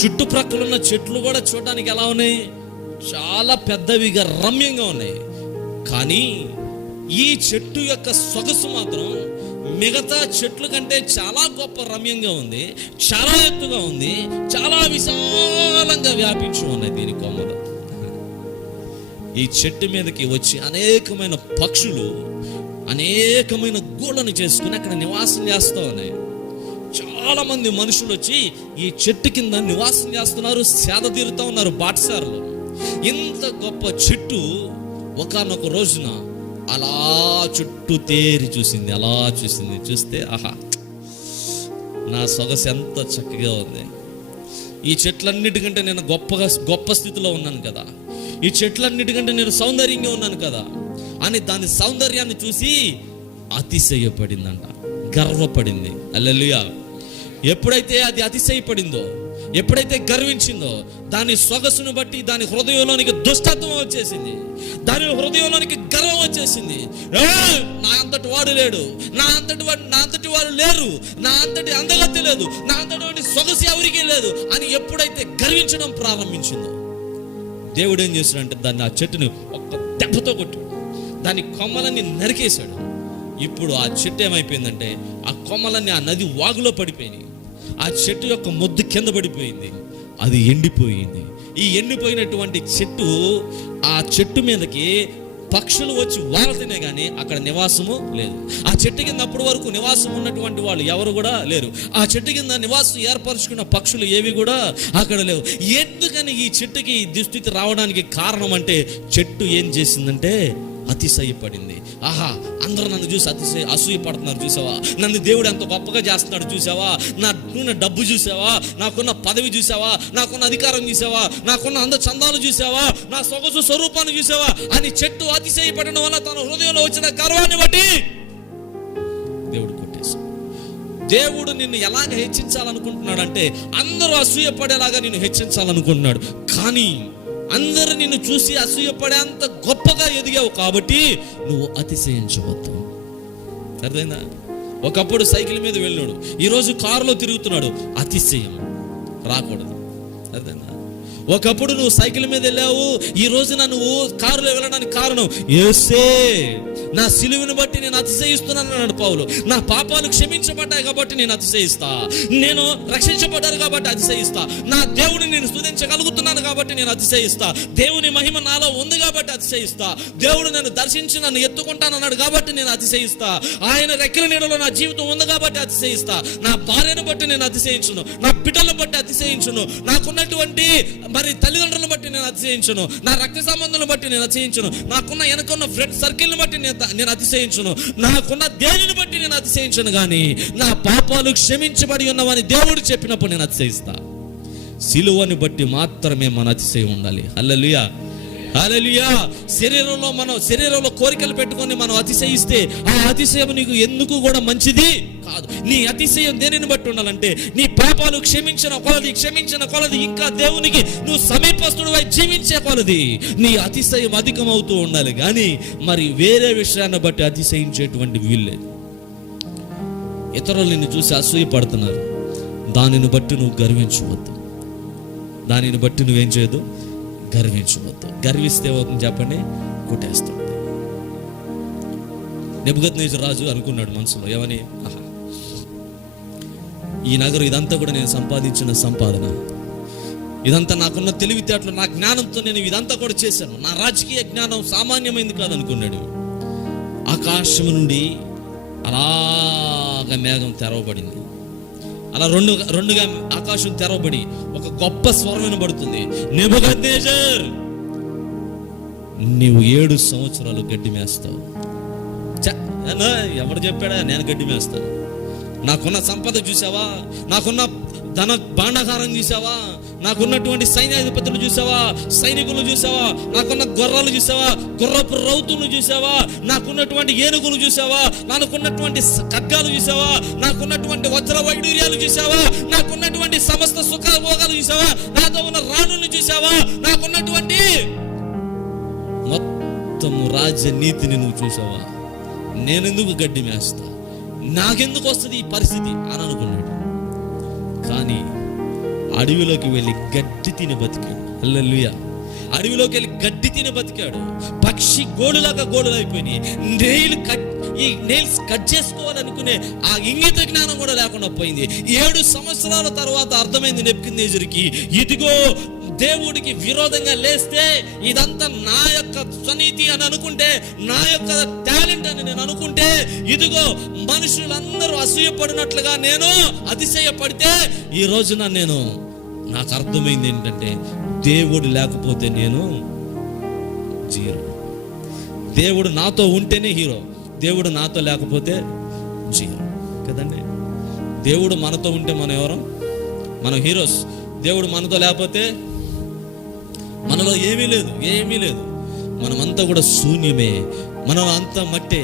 చుట్టుప్రక్కల ఉన్న చెట్లు కూడా చూడడానికి ఎలా ఉన్నాయి? చాలా పెద్దవిగా, రమ్యంగా ఉన్నాయి. కానీ ఈ చెట్టు యొక్క సొగసు మాత్రం మిగతా చెట్ల కంటే చాలా గొప్ప, రమ్యంగా ఉంది, చాలా ఎత్తుగా ఉంది, చాలా విశాలంగా వ్యాపించి ఉన్నాయి దీని కొమ్మలు. ఈ చెట్టు మీదకి వచ్చి అనేకమైన పక్షులు అనేకమైన గూళ్ళను చేసుకుని అక్కడ నివాసం చేస్తూ ఉన్నాయి. చాలా మంది మనుషులు వచ్చి ఈ చెట్టు కింద నివాసం చేస్తున్నారు, సేద తీరుతూ ఉన్నారు బాటసారులు. ఇంత గొప్ప చెట్టు ఒకానొక రోజున అలా చుట్టూ తేరి చూసింది, అలా చూస్తే ఆహా, నా సొగసు ఎంత చక్కగా ఉంది, ఈ చెట్లన్నిటికంటే నేను గొప్ప స్థితిలో ఉన్నాను కదా, ఈ చెట్లన్నిటికంటే నేను సౌందర్యంగా ఉన్నాను కదా అని దాని సౌందర్యాన్ని చూసి అతిశయపడిందంట, గర్వపడింది. హల్లెలూయా. ఎప్పుడైతే అది అతిశయపడిందో, ఎప్పుడైతే గర్వించిందో, దాని సొగసును బట్టి దాని హృదయంలోనికి దుష్టత్వం వచ్చేసింది, దాని హృదయంలోనికి గర్వం వచ్చేసింది. నా అంతటి వాడు లేడు, నా అంతటి వాడు లేరు, నా అంతటి అందగత్తి లేదు, నా అంతటి సొగసు ఎవరికీ లేదు అని ఎప్పుడైతే గర్వించడం ప్రారంభించిందో, దేవుడు ఏం చేశాడంటే దాన్ని, ఆ చెట్టుని ఒక్క దెబ్బతో కొట్టాడు, దాని కొమ్మలన్నీ నరికేశాడు. ఇప్పుడు ఆ చెట్టు ఏమైపోయిందంటే, ఆ కొమ్మలన్నీ ఆ నది వాగులో పడిపోయినాయి, ఆ చెట్టు యొక్క మొద్దు కింద పడిపోయింది, అది ఎండిపోయింది. ఈ ఎండిపోయినటువంటి చెట్టు, ఆ చెట్టు మీదకి పక్షులు వచ్చి వాళ్తేనే కానీ అక్కడ నివాసము లేదు. ఆ చెట్టు కింద అప్పటి వరకు నివాసం ఉన్నటువంటి వాళ్ళు ఎవరు కూడా లేరు. ఆ చెట్టు కింద నివాసం ఏర్పరచుకున్న పక్షులు ఏవి కూడా అక్కడ లేవు. ఎందుకని ఈ చెట్టుకి దుస్థితి రావడానికి కారణం అంటే, చెట్టు ఏం చేసిందంటే అతిశయపడింది. ఆహా, అందరూ నన్ను చూసి అసూయపడుతున్నారు చూసావా, నన్ను దేవుడు ఎంత గొప్పగా చేస్తున్నాడు చూసావా, నాకున్న డబ్బు చూసావా, నాకున్న పదవి చూసావా, నాకున్న అధికారం చూసావా, నాకున్న అంద చందాలు చూసావా, నా సొగసు స్వరూపాన్ని చూసావా అని చెట్టు అతిశయపడడం వల్ల తన హృదయంలో వచ్చిన గర్వాన్ని బట్టి దేవుడు కొట్టేశాడు. దేవుడు నిన్ను ఎలాగ హెచ్చించాలనుకుంటున్నాడంటే, అందరూ అసూయపడేలాగా నిన్ను హెచ్చించాలనుకుంటున్నాడు. కానీ అందరూ నిన్ను చూసి అసూయపడేంత గొప్పగా ఎదిగావు కాబట్టి నువ్వు అతిశయించవద్దు. అర్థమైందా? ఒకప్పుడు సైకిల్ మీద వెళ్ళాడు, ఈరోజు కారులో తిరుగుతున్నాడు, అతిశయం రాకూడదు. అర్థమైందా? ఒకప్పుడు నువ్వు సైకిల్ మీద వెళ్ళావు, ఈ రోజున నువ్వు కారులో వెళ్ళడానికి కారణం యేసే, నా సిలువను బట్టి నేను అతిశయిస్తున్నాను అన్నాడు పౌలు. నా పాపాలు క్షమించబడ్డాయి కాబట్టి నేను అతిశయిస్తా, నేను రక్షించబడ్డాను కాబట్టి అతిశయిస్తా, నా దేవుడిని నేను స్తుతించగలుగుతున్నాను కాబట్టి నేను అతిశయిస్తా, దేవుని మహిమ నాలో ఉంది కాబట్టి అతిశయిస్తా, దేవుడు నన్ను దర్శించి నన్ను ఎత్తుకుంటానన్నాడు కాబట్టి నేను అతిశయిస్తా, ఆయన రెక్కల నీడలో నా జీవితం ఉంది కాబట్టి అతిశయిస్తా, నా భార్యను బట్టి నేను అతిశయించును, నా బిడ్డలను బట్టి అతిశయించును, నాకున్నటువంటి మరి తల్లిదండ్రులను బట్టి నేను అతిశయించును, నా రక్త సంబంధాలను బట్టి నేను అతిశయించును, నాకున్న వెనకున్న ఫ్రెండ్ సర్కిల్ని బట్టి నేను అతిశయించును, నాకున్న దేనిని బట్టి నేను అతిశయించును, కానీ నా పాపాలు క్షమించబడి ఉన్నవని దేవుడు చెప్పినప్పుడు నేను అతిశయిస్తా. సిలువని బట్టి మాత్రమే మన అతిశయం ఉండాలి. హల్లెలూయా, హల్లెలూయా. శరీరంలో కోరికలు పెట్టుకొని మనం అతిశయిస్తే ఆ అతిశయం నీకు ఎందుకు కూడా మంచిది కాదు. నీ అతిశయం దేనిని బట్టి ఉండాలంటే, నీ పాపాలు క్షమించిన కొలది ఇంకా దేవునికి నువ్వు సమీపస్తుడివై జీవించే కొలది నీ అతిశయం అధికమవుతూ ఉండాలి. కానీ మరి వేరే విషయాన్ని బట్టి అతిశయించేటువంటి వీల్లేదు. ఇతరులు నిన్ను చూసి అసూయపడుతున్నారు, దానిని బట్టి నువ్వు గర్వించవద్దు, దానిని బట్టి నువ్వేం చేయదు, గర్వించవద్దు. గర్విస్తే అవుతుంది చెప్పండి, కొట్టేస్తుంది. నెబుకద్నెజరు రాజు అనుకున్నాడు మనసులో, ఏమని, ఆహా, ఈ నగరం ఇదంతా కూడా నేను సంపాదించిన సంపాదన, ఇదంతా నాకున్న తెలివితేటలు, నా జ్ఞానంతో నేను ఇదంతా కూడా చేశాను, నా రాజకీయ జ్ఞానం సామాన్యమైంది కాదనుకున్నాడు. ఆకాశం నుండి అలాగ మేఘం తెరవబడింది. అలా రెండుగా ఆకాశం తెరవబడి ఒక గొప్ప స్వరం వినబడుతుంది, నెబుకద్నెజర్, నీవు 7 సంవత్సరాలు గడ్డి మేస్తావు. ఎవరు చెప్పాడా నేను గడ్డి మేస్తాను? నాకున్న సంపద చూసావా? నాకున్న ధన భాండాగారం చూసావా? నాకున్నటువంటి సైన్యాధిపతులు చూసావా? సైనికులు చూసావా? నాకున్న గుర్రాలు చూసావా? గుర్రపు రౌతులు చూసావా? నాకున్నటువంటి ఏనుగులు చూసావా? నాకున్నటువంటి ఖడ్గాలు చూసావా? నాకున్నటువంటి వజ్ర వైడూర్యాలు చూసావా? నాకున్నటువంటి సమస్త సుఖభోగాలు చూసావా? నాతో ఉన్న రాణులను చూసావా? నాకున్నటువంటి మొత్తము రాజనీతిని నువ్వు చూసావా? నేనెందుకు గడ్డి మేస్తా? నాకెందుకు వస్తుంది ఈ పరిస్థితి అని అనుకున్నాడు. కానీ అడవిలోకి వెళ్ళి గడ్డి తిని బతికాడు. హల్లెలూయా. అడవిలోకి వెళ్ళి గడ్డి తిని బతికాడు. పక్షి గోడులాగా గోడులు అయిపోయినాయి. నెయిల్స్ కట్ చేసుకోవాలనుకునే ఆ ఇంగిత జ్ఞానం కూడా లేకుండా పోయింది. 7 సంవత్సరాల తర్వాత అర్థమైంది నెబుకద్నెజరుకి, ఇదిగో దేవుడికి విరోధంగా లేస్తే ఇదంతా నా యొక్క స్వనీతి అని అనుకుంటే, నా యొక్క టాలెంట్ అని నేను అనుకుంటే, ఇదిగో మనుషులందరూ అసూయపడినట్లుగా నేను అతిశయపడితే, ఈ రోజున నాకు అర్థమైంది ఏంటంటే, దేవుడు లేకపోతే నేను జీరో. దేవుడు నాతో ఉంటేనే హీరో, దేవుడు నాతో లేకపోతే జీరో కదండి. దేవుడు మనతో ఉంటే మనం ఎవరం? మనం హీరోస్. దేవుడు మనతో లేకపోతే మనలో ఏమీ లేదు. మనమంతా కూడా శూన్యమే, మనం అంతా మట్టే.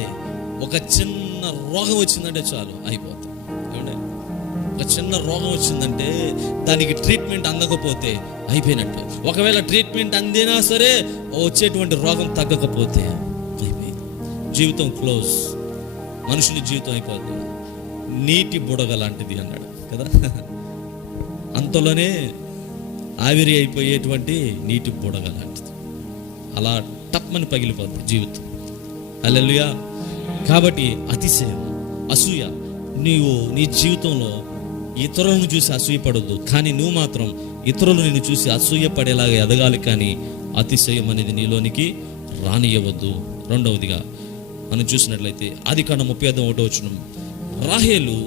ఒక చిన్న రోగం వచ్చిందంటే చాలు అయిపోతాం. ఏమంటే ఒక చిన్న రోగం వచ్చిందంటే దానికి ట్రీట్మెంట్ అందకపోతే అయిపోయినట్టు. ఒకవేళ ట్రీట్మెంట్ అందినా సరే వచ్చేటువంటి రోగం తగ్గకపోతే అయిపోయింది, జీవితం క్లోజ్. మనుషుని జీవితం అయిపోతుంది. నీటి బుడగ లాంటిది అన్నాడు కదా. అంతలోనే ఆవిరి అయిపోయేటువంటి నీటి బుడగ లాంటిది. అలా టప్మని పగిలిపోతుంది జీవితం. హల్లెలూయా. కాబట్టి అతిశయం, అసూయ, నీ జీవితంలో ఇతరులను చూసి అసూయపడొద్దు, కానీ నువ్వు మాత్రం ఇతరులు నిన్ను చూసి అసూయపడేలాగా ఎదగాలి. కానీ అతిశయం అనేది నీలోనికి రానియవద్దు. రెండవదిగా మనం చూసినట్లయితే ఆదికాండం 35:1 రాహేలు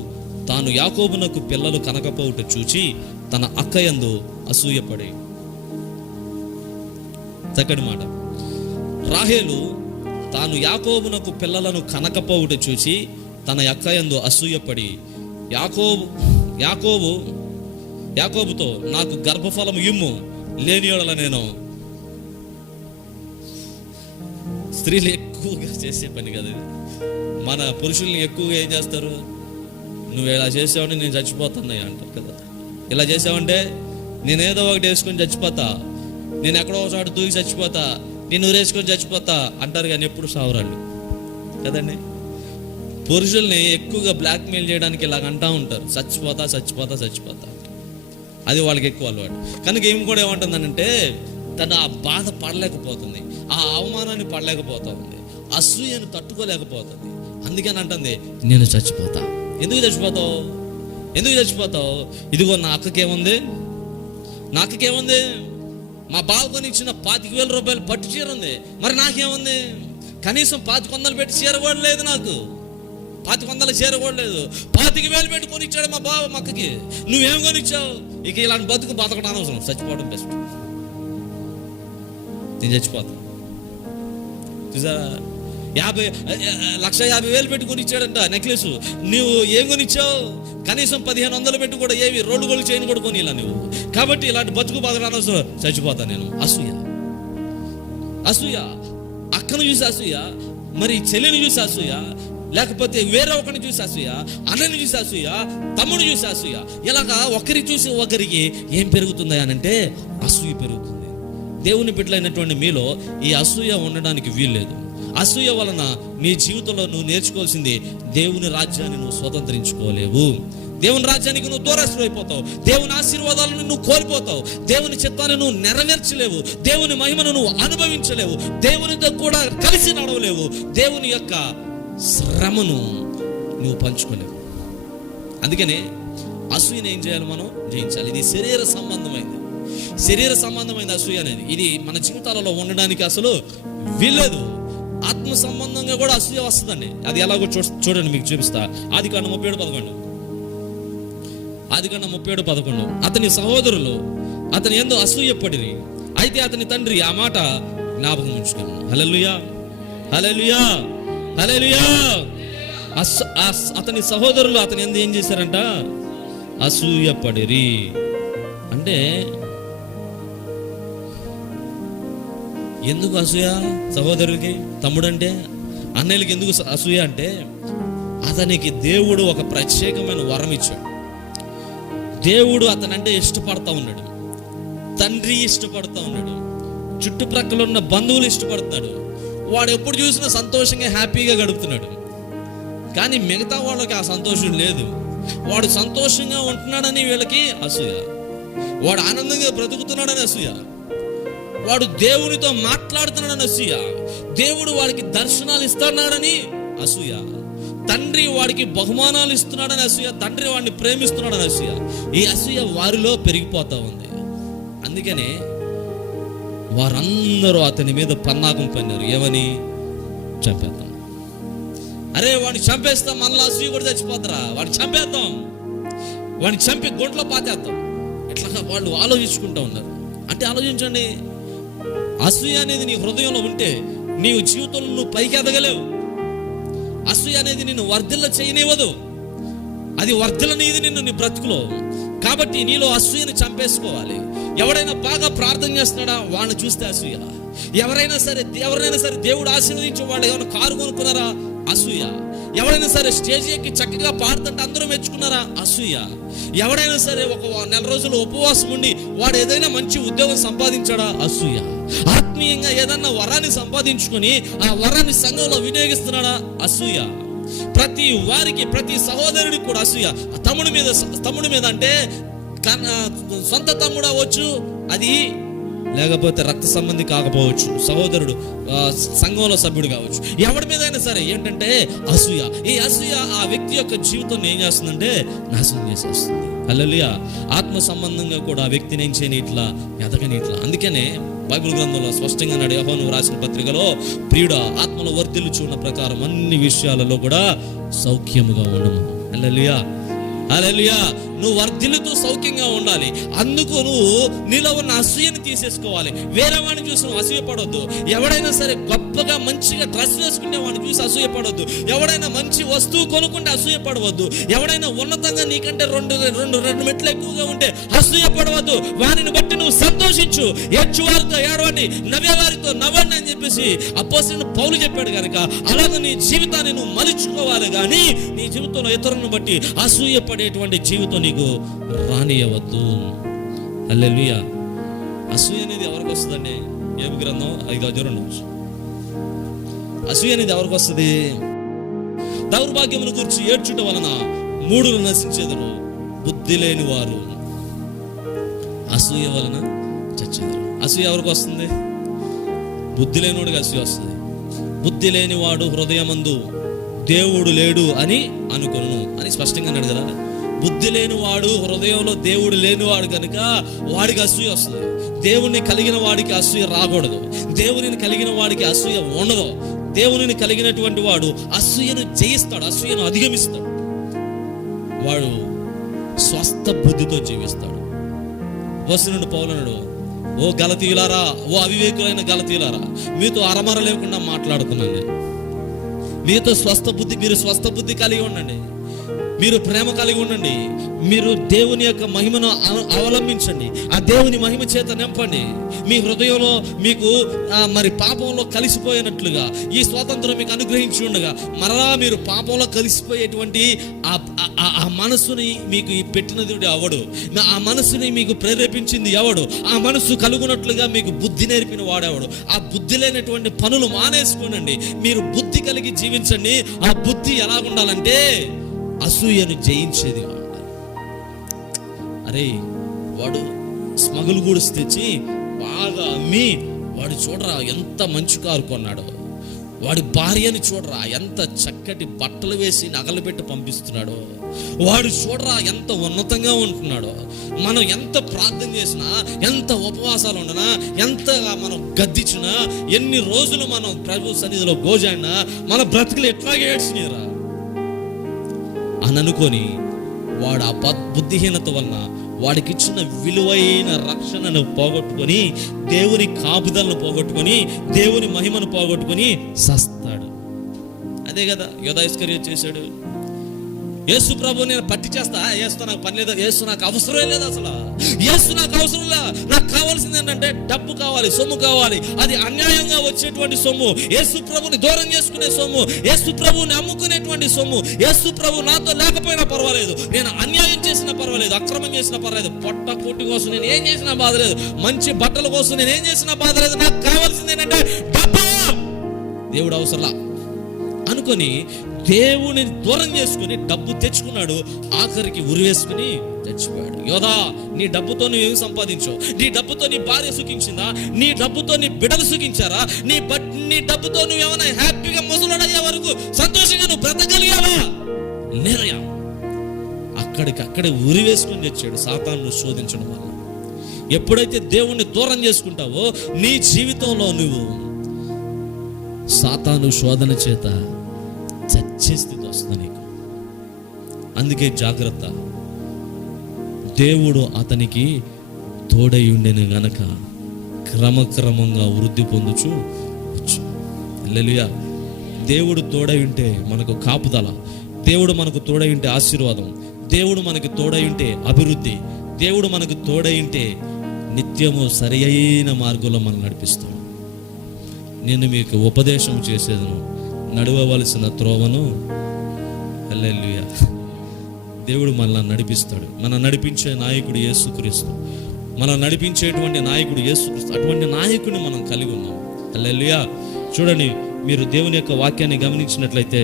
తాను యాకోబునకు పిల్లలు కనకపోవుట చూచి తన అక్కయందు అసూయపడి. చక్కటి మాట. రాహేలు తాను యాకోబునకు పిల్లలను కనకపోవుట చూచి తన అక్కయందు అసూయపడి యాకోబుతో నాకు గర్భఫలం ఇమ్ము, లేని యెడల నేను. స్త్రీలు ఎక్కువగా చేసే పని కదా ఇది. మన పురుషుల్ని ఎక్కువగా ఏం చేస్తారు? నువ్వు ఇలా చేసావంటే నేను చచ్చిపోతున్నాయి అంటారు కదా. ఇలా చేసావంటే నేనేదో ఒకటి వేసుకొని చచ్చిపోతా, నేను ఎక్కడో ఒకసారి దూకి చచ్చిపోతా, నేను ఊరేసుకొని చచ్చిపోతా అంటారు. కానీ ఎప్పుడు సావరాళ్ళు కదండి. పురుషుల్ని ఎక్కువగా బ్లాక్మెయిల్ చేయడానికి ఇలాగ అంటూ ఉంటారు, చచ్చిపోతా. అది వాళ్ళకి ఎక్కువ అలవాటు. కనుక ఏం కూడా ఏమంటుందనంటే, తను ఆ బాధ పడలేకపోతుంది, ఆ అవమానాన్ని పడలేకపోతా ఉంది, అసూయను తట్టుకోలేకపోతుంది. అందుకని అంటుంది నేను చచ్చిపోతా. ఎందుకు చచ్చిపోతావు? ఇదిగో నా అక్కకేముంది? మా బావకొని ఇచ్చిన 25,000 రూపాయలు పట్టు చీర ఉంది, మరి నాకేముంది? కనీసం 500 పెట్టి చీర కూడా లేదు. నాకు 500 చీర కూడా లేదు. 25,000 పెట్టి కొనిచ్చాడు మా బావ మా అక్కకి. నువ్వేం కొనిచ్చావు? ఇక ఇలాంటి బతకడం అనవసరం, చచ్చిపోవడం బెస్ట్. నేను చచ్చిపోతా. చూసారా, 1,50,000 పెట్టి కొనిచ్చాడంట నెక్లెస్. నువ్వు ఏం కొనిచ్చావు? కనీసం 1,500 పెట్టి కూడా ఏవి రోడ్డు గోళ్ళు చేయని కూడా కొనిలా నువ్వు. కాబట్టి ఇలాంటి బతకడం అనవసరం, చచ్చిపోతా నేను. అసూయ. అక్కను చూసి అసూయ, మరి చెల్లిని చూసి అసూయ, లేకపోతే వేరే ఒకరిని చూసి అసూయ, అన్నని చూసి అసూయ, తమ్ముడు చూసి అసూయ. ఇలాగా ఒకరి చూసి ఒకరికి ఏం పెరుగుతుంది అనంటే అసూయ పెరుగుతుంది. దేవుని బిడ్డలైనటువంటి మీలో ఈ అసూయ ఉండడానికి వీల్లేదు. అసూయ వలన నీ జీవితంలో నువ్వు నేర్చుకోవాల్సింది, దేవుని రాజ్యాన్ని నువ్వు స్వతంత్రించుకోలేవు. దేవుని రాజ్యానికి నువ్వు దూరస్తులు అయిపోతావు. దేవుని ఆశీర్వాదాలను నువ్వు కోల్పోతావు. దేవుని చిత్తాన్ని నువ్వు నెరవేర్చలేవు. దేవుని మహిమను నువ్వు అనుభవించలేవు. దేవునితో కూడా కలిసి నడవలేవు. దేవుని యొక్క శ్రమను నువ్వు పంచుకోలేవు. అందుకనే అసూయను ఏం చేయాలి? మనం జయించాలి. ఇది శరీర సంబంధమైంది అసూయ అనేది. ఇది మన జీవితాలలో ఉండడానికి అసలు వీల్లేదు. ఆత్మ సంబంధంగా కూడా అసూయ వస్తుందండి. అది ఎలాగో చూడండి, మీకు చూపిస్తా. ఆదికాండం 37:11. ఆదికాండం 37:11. అతని సహోదరులు అతని యందు అసూయపడిరి, అయితే అతని తండ్రి ఆ మాట జ్ఞాపకం ఉంచుకున్నాడు. హల్లెలూయా, హల్లెలూయా, హల్లెలూయా. అతని సహోదరులు అతని యందు ఏం చేశారంట? అసూయపడిరి. అంటే ఎందుకు అసూయ? సహోదరులకి, తమ్ముడంటే, అన్నయ్యలకి ఎందుకు అసూయ అంటే, అతనికి దేవుడు ఒక ప్రత్యేకమైన వరం ఇచ్చాడు. దేవుడు అతనంటే ఇష్టపడతా ఉన్నాడు, తండ్రి ఇష్టపడతా ఉన్నాడు, చుట్టుప్రక్కల ఉన్న బంధువులు ఇష్టపడుతున్నాడు. వాడు ఎప్పుడు చూసినా సంతోషంగా హ్యాపీగా గడుపుతున్నాడు. కానీ మిగతా వాళ్ళకి ఆ సంతోషం లేదు. వాడు సంతోషంగా ఉంటున్నాడని వీళ్ళకి అసూయ, వాడు ఆనందంగా బ్రతుకుతున్నాడని అసూయ, వాడు దేవునితో మాట్లాడుతున్నాడని అసూయ, దేవుడు వాడికి దర్శనాలు ఇస్తున్నాడని అసూయ, తండ్రి వాడికి బహుమానాలు ఇస్తున్నాడని అసూయ, తండ్రి వాడిని ప్రేమిస్తున్నాడని అసూయ. ఈ అసూయ వారిలో పెరిగిపోతా ఉంది. అందుకనే వారందరూ అతని మీద పన్నాగం పన్నారు. ఏమని? చంపేద్దాం. అరే వాడిని చంపేస్తాం, మనలో అసూయ కూడా చచ్చిపోతారా, వాడిని చంపేద్దాం, వాడిని చంపి గుంట్లో పాతేద్దాం. ఇట్లా వాళ్ళు ఆలోచించుకుంటూ ఉన్నారు. అంటే ఆలోచించండి, అసూయ అనేది నీ హృదయంలో ఉంటే నీవు జీవితంలో నువ్వు పైకి ఎదగలేవు. అసూయ అనేది నిన్ను వర్ధిల్ల చేయనివ్వదు. అది వర్ధిల్లనిది నిన్ను నీ బ్రతుకులో. కాబట్టి నీలో అసూయను చంపేసుకోవాలి. ఎవడైనా బాగా ప్రార్థన చేస్తున్నాడా, వాడిని చూస్తే అసూయ. ఎవరైనా సరే దేవుడు ఆశీర్వదించి వాళ్ళు ఏమైనా కారు కొనుక్కున్నారా, అసూయ. ఎవరైనా సరే స్టేజ్ ఎక్కి చక్కగా పాడుతుంటే అందరూ మెచ్చుకున్నారా, అసూయ. ఎవడైనా సరే ఒక 4 నెల రోజులు ఉపవాసం ఉండి వాడు ఏదైనా మంచి ఉద్యోగం సంపాదించాడా, అసూయ. ఆత్మీయంగా ఏదన్నా వరాన్ని సంపాదించుకొని ఆ వరాన్ని సంఘంలో వినియోగిస్తున్నాడా, అసూయ. ప్రతి వారికి, ప్రతి సహోదరుడికి కూడా అసూయ. తమ్ముడి మీద అంటే సొంత తమ్ముడు అవ్వచ్చు, అది లేకపోతే రక్త సంబంధి కాకపోవచ్చు, సహోదరుడు, సంఘంలో సభ్యుడు కావచ్చు, ఎవరి మీద అయినా సరే ఏంటంటే అసూయ. ఈ అసూయ ఆ వ్యక్తి యొక్క జీవితాన్ని ఏం చేస్తుందంటే నాశనం చేసేస్తుంది. హల్లెలూయా. ఆత్మ సంబంధంగా కూడా ఆ వ్యక్తిని ఏం చేయని ఇట్లా ఎదగని ఇట్లా. అందుకనే బైబిల్ గ్రంథంలో స్పష్టంగా నాడు యోహాను రాసిన పత్రికలో, ప్రియుడా ఆత్మలో వర్ధిల్లుచు ఉన్న ప్రకారం అన్ని విషయాలలో కూడా సౌఖ్యముగా ఉండము. హల్లెలూయా, హల్లెలూయా. నువ్వు వర్ధిల్లుతూ సౌఖ్యంగా ఉండాలి. అందుకు నువ్వు నీలో ఉన్న అసూయను తీసేసుకోవాలి. వేరే వాడిని చూసి నువ్వు అసూయపడొద్దు. ఎవడైనా సరే గొప్పగా మంచిగా డ్రెస్ వేసుకుంటే వాడిని చూసి అసూయపడొద్దు. ఎవడైనా మంచి వస్తువు కొనుక్కుంటే అసూయపడవద్దు. ఎవడైనా ఉన్నతంగా నీకంటే రెండు మెట్లు ఎక్కువగా ఉంటే అసూయపడవద్దు. వారిని బట్టి నువ్వు సంతోషించు. ఏడ్చువారితో ఏడవండి, నవ్వేవారితో నవ్వండి అని చెప్పేసి అపోస్తలుడైన పౌలు చెప్పాడు కనుక అలాగే నీ జీవితాన్ని నువ్వు మలుచుకోవాలి. కానీ నీ జీవితంలో ఇతరులను బట్టి అసూయపడేటువంటి జీవితం నీకు రానియవద్దు. హల్లెలూయా. అసూయ అనేది ఎవరికి వస్తుందండి? యోబు గ్రంథం 5:2. అసూయ అనేది ఎవరికి వస్తుంది? దౌర్భాగ్యమును గురించి ఏడ్చుట వలన మూఢులు నశించెదరు, బుద్ధి లేని వారు అసూయ వలన చచ్చెదరు. అసూయ ఎవరికి వస్తుంది? బుద్ధి లేనివాడికి అసూయ వస్తుంది. బుద్ధి లేనివాడు హృదయమందు దేవుడు లేడు అని అనుకొను అని స్పష్టంగా అన్నాడు కదా. బుద్ధి లేనివాడు హృదయంలో దేవుడు లేనివాడు కనుక వాడికి అసూయ వస్తుంది. దేవుని కలిగిన వాడికి అసూయ రాకూడదు. దేవునిని కలిగిన వాడికి అసూయ ఉండదు. దేవునిని కలిగినటువంటి వాడు అసూయను జయిస్తాడు, అసూయను అధిగమిస్తాడు. వాడు స్వస్థ బుద్ధితో జీవిస్తాడు. అపోస్తలుడైన పౌలు అన్నాడు, ఓ గలతీయులారా, ఓ అవివేకులైన గలతీయులారా, మీతో అరమర లేకుండా మాట్లాడుతున్నాను నేను. మీతో మీరు స్వస్థ బుద్ధి కలిగి ఉండండి, మీరు ప్రేమ కలిగి ఉండండి, మీరు దేవుని యొక్క మహిమను అవలంబించండి, ఆ దేవుని మహిమ చేత నింపండి. మీ హృదయంలో మీకు మరి పాపంలో కలిసిపోయినట్లుగా ఈ స్వాతంత్రం మీకు అనుగ్రహించి ఉండగా మరలా మీరు పాపంలో కలిసిపోయేటువంటి ఆ మనస్సుని మీకు పెట్టినది ఎవడు? ఆ మనస్సుని మీకు ప్రేరేపించింది ఎవడు? ఆ మనస్సు కలుగునట్లుగా మీకు బుద్ధి నేర్పిన వాడెవడు? ఆ బుద్ధి లేనటువంటి పనులు మానేసుకోనండి, మీరు బుద్ధి కలిగి జీవించండి. ఆ బుద్ధి ఎలా ఉండాలంటే అసూయను జయించేది ఉండాలి. అరే వాడు స్మగుల్ గూడ్స్ తెచ్చి బాగా అమ్మి వాడు చూడరా ఎంత మంచి కారు కొన్నాడు, వాడి భార్యని చూడరా ఎంత చక్కటి బట్టలు వేసి నగలు పెట్టి పంపిస్తున్నాడో, వాడు చూడరా ఎంత ఉన్నతంగా ఉంటున్నాడో. మనం ఎంత ప్రార్థన చేసినా, ఎంత ఉపవాసాలు ఉండనా, ఎంత మనం గద్దించినా, ఎన్ని రోజులు మనం ప్రభు సన్నిధిలో గోజాడినా మన బ్రతుకులు ఎట్లాగే ఏడ్చినారా అని అనుకొని వాడు ఆ బుద్ధిహీనత వలన వాడికి ఇచ్చిన విలువైన రక్షణను పోగొట్టుకొని, దేవుని కాపుదలను పోగొట్టుకొని, దేవుని మహిమను పోగొట్టుకొని సస్తాడు. అదే కదా యోధా ఇస్కరియోతు చేశాడు. యేసు ప్రభు నేను పట్టి చేస్తా, యేసు నాకు పని లేదా, యేసు నాకు అవసరమే లేదు, అసలు యేసు నాకు అవసరం లేదు. నాకు కావాల్సింది ఏంటంటే డబ్బు కావాలి, సొమ్ము కావాలి, అది అన్యాయంగా వచ్చేటువంటి సొమ్ము, యేసు ప్రభుని దూరం చేసుకునే సొమ్ము, యేసు ప్రభుని అమ్ముకునేటువంటి సొమ్ము. యేసు ప్రభు నాతో లేకపోయినా పర్వాలేదు, నేను అన్యాయం చేసినా పర్వాలేదు, అక్రమం చేసినా పర్వాలేదు, పొట్ట పూటి కోసం నేను ఏం చేసినా బాధ లేదు, మంచి బట్టల కోసం నేను ఏం చేసినా బాధ లేదు, నాకు కావాల్సింది ఏంటంటే డబ్బు, దేవుడు అవసరంలా అనుకొని దేవుని దూరం చేసుకుని డబ్బు తెచ్చుకున్నాడు. ఆఖరికి ఉరివేసుకుని చచ్చిపోయాడు. యోధా, నీ డబ్బుతో నువ్వేమి సంపాదించావు? నీ డబ్బుతో నీ భార్య సుఖించిందా? నీ డబ్బుతో నీ బిడ్డలు సుఖించారా? నీ డబ్బుతో నువ్వేమైనా హ్యాపీగా ముసలుడయ్యే వరకు సంతోషంగా నువ్వు బ్రతకగలిగావా? లేదయ్యా. అక్కడికక్కడే ఉరివేసుకుని తెచ్చాడు సాతాను శోధించడం వల్ల. ఎప్పుడైతే దేవుణ్ణి దూరం చేసుకుంటావో నీ జీవితంలో నువ్వు సాతాను శోధన చేత చచ్చే స్థితి వస్తుంది నీకు. అందుకే జాగ్రత్త. దేవుడు అతనికి తోడై ఉండెను గనక క్రమక్రమంగా వృద్ధి పొందుచు వచ్చు. హల్లెలూయా. దేవుడు తోడై ఉంటే మనకు కాపుదల, దేవుడు మనకు తోడై ఉంటే ఆశీర్వాదం, దేవుడు మనకు తోడై ఉంటే అభివృద్ధి, దేవుడు మనకు తోడై ఉంటే నిత్యము సరి అయిన మార్గంలో మనం నడిపిస్తాడు. నేను మీకు ఉపదేశం చేసేదను, నడవవలసిన త్రోవను. హల్లెలూయా. దేవుడు మనల్ని నడిపిస్తాడు. మనం నడిపించే నాయకుడు యేసుక్రీస్తు, మనం నడిపించేటువంటి నాయకుడు యేసుక్రీస్తు. అటువంటి నాయకుడిని మనం కలిగి ఉన్నాం. హల్లెలూయా. చూడండి, మీరు దేవుని యొక్క వాక్యాన్ని గమనించినట్లయితే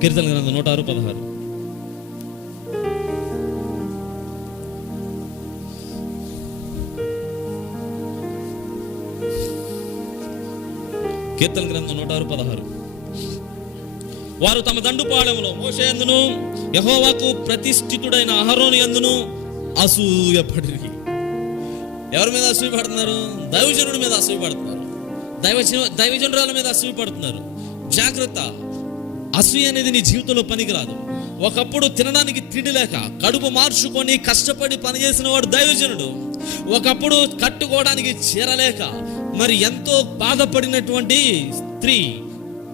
కీర్తన గ్రంథం 106:16. కీర్తన గ్రంథం 106:16. వారు తమ దండుపాళెంలో మోషే యందును యెహోవాకు ప్రతిష్ఠితుడైన అహరోను యందును అసూయపడిరి. ఎవరి మీద అసూయపడుతున్నారు? దైవజనుడి మీద అసూయపడుతున్నారు, దైవజనురాల మీద అసూయపడుతున్నారు. జాగ్రత్త. అసూయ అనేది నీ జీవితంలో పనికిరాదు. ఒకప్పుడు తినడానికి తిండి లేక కడుపు మార్చుకొని కష్టపడి పనిచేసిన వాడు దైవజనుడు. ఒకప్పుడు కట్టుకోవడానికి చీరలేక మరి ఎంతో బాధపడినటువంటి స్త్రీ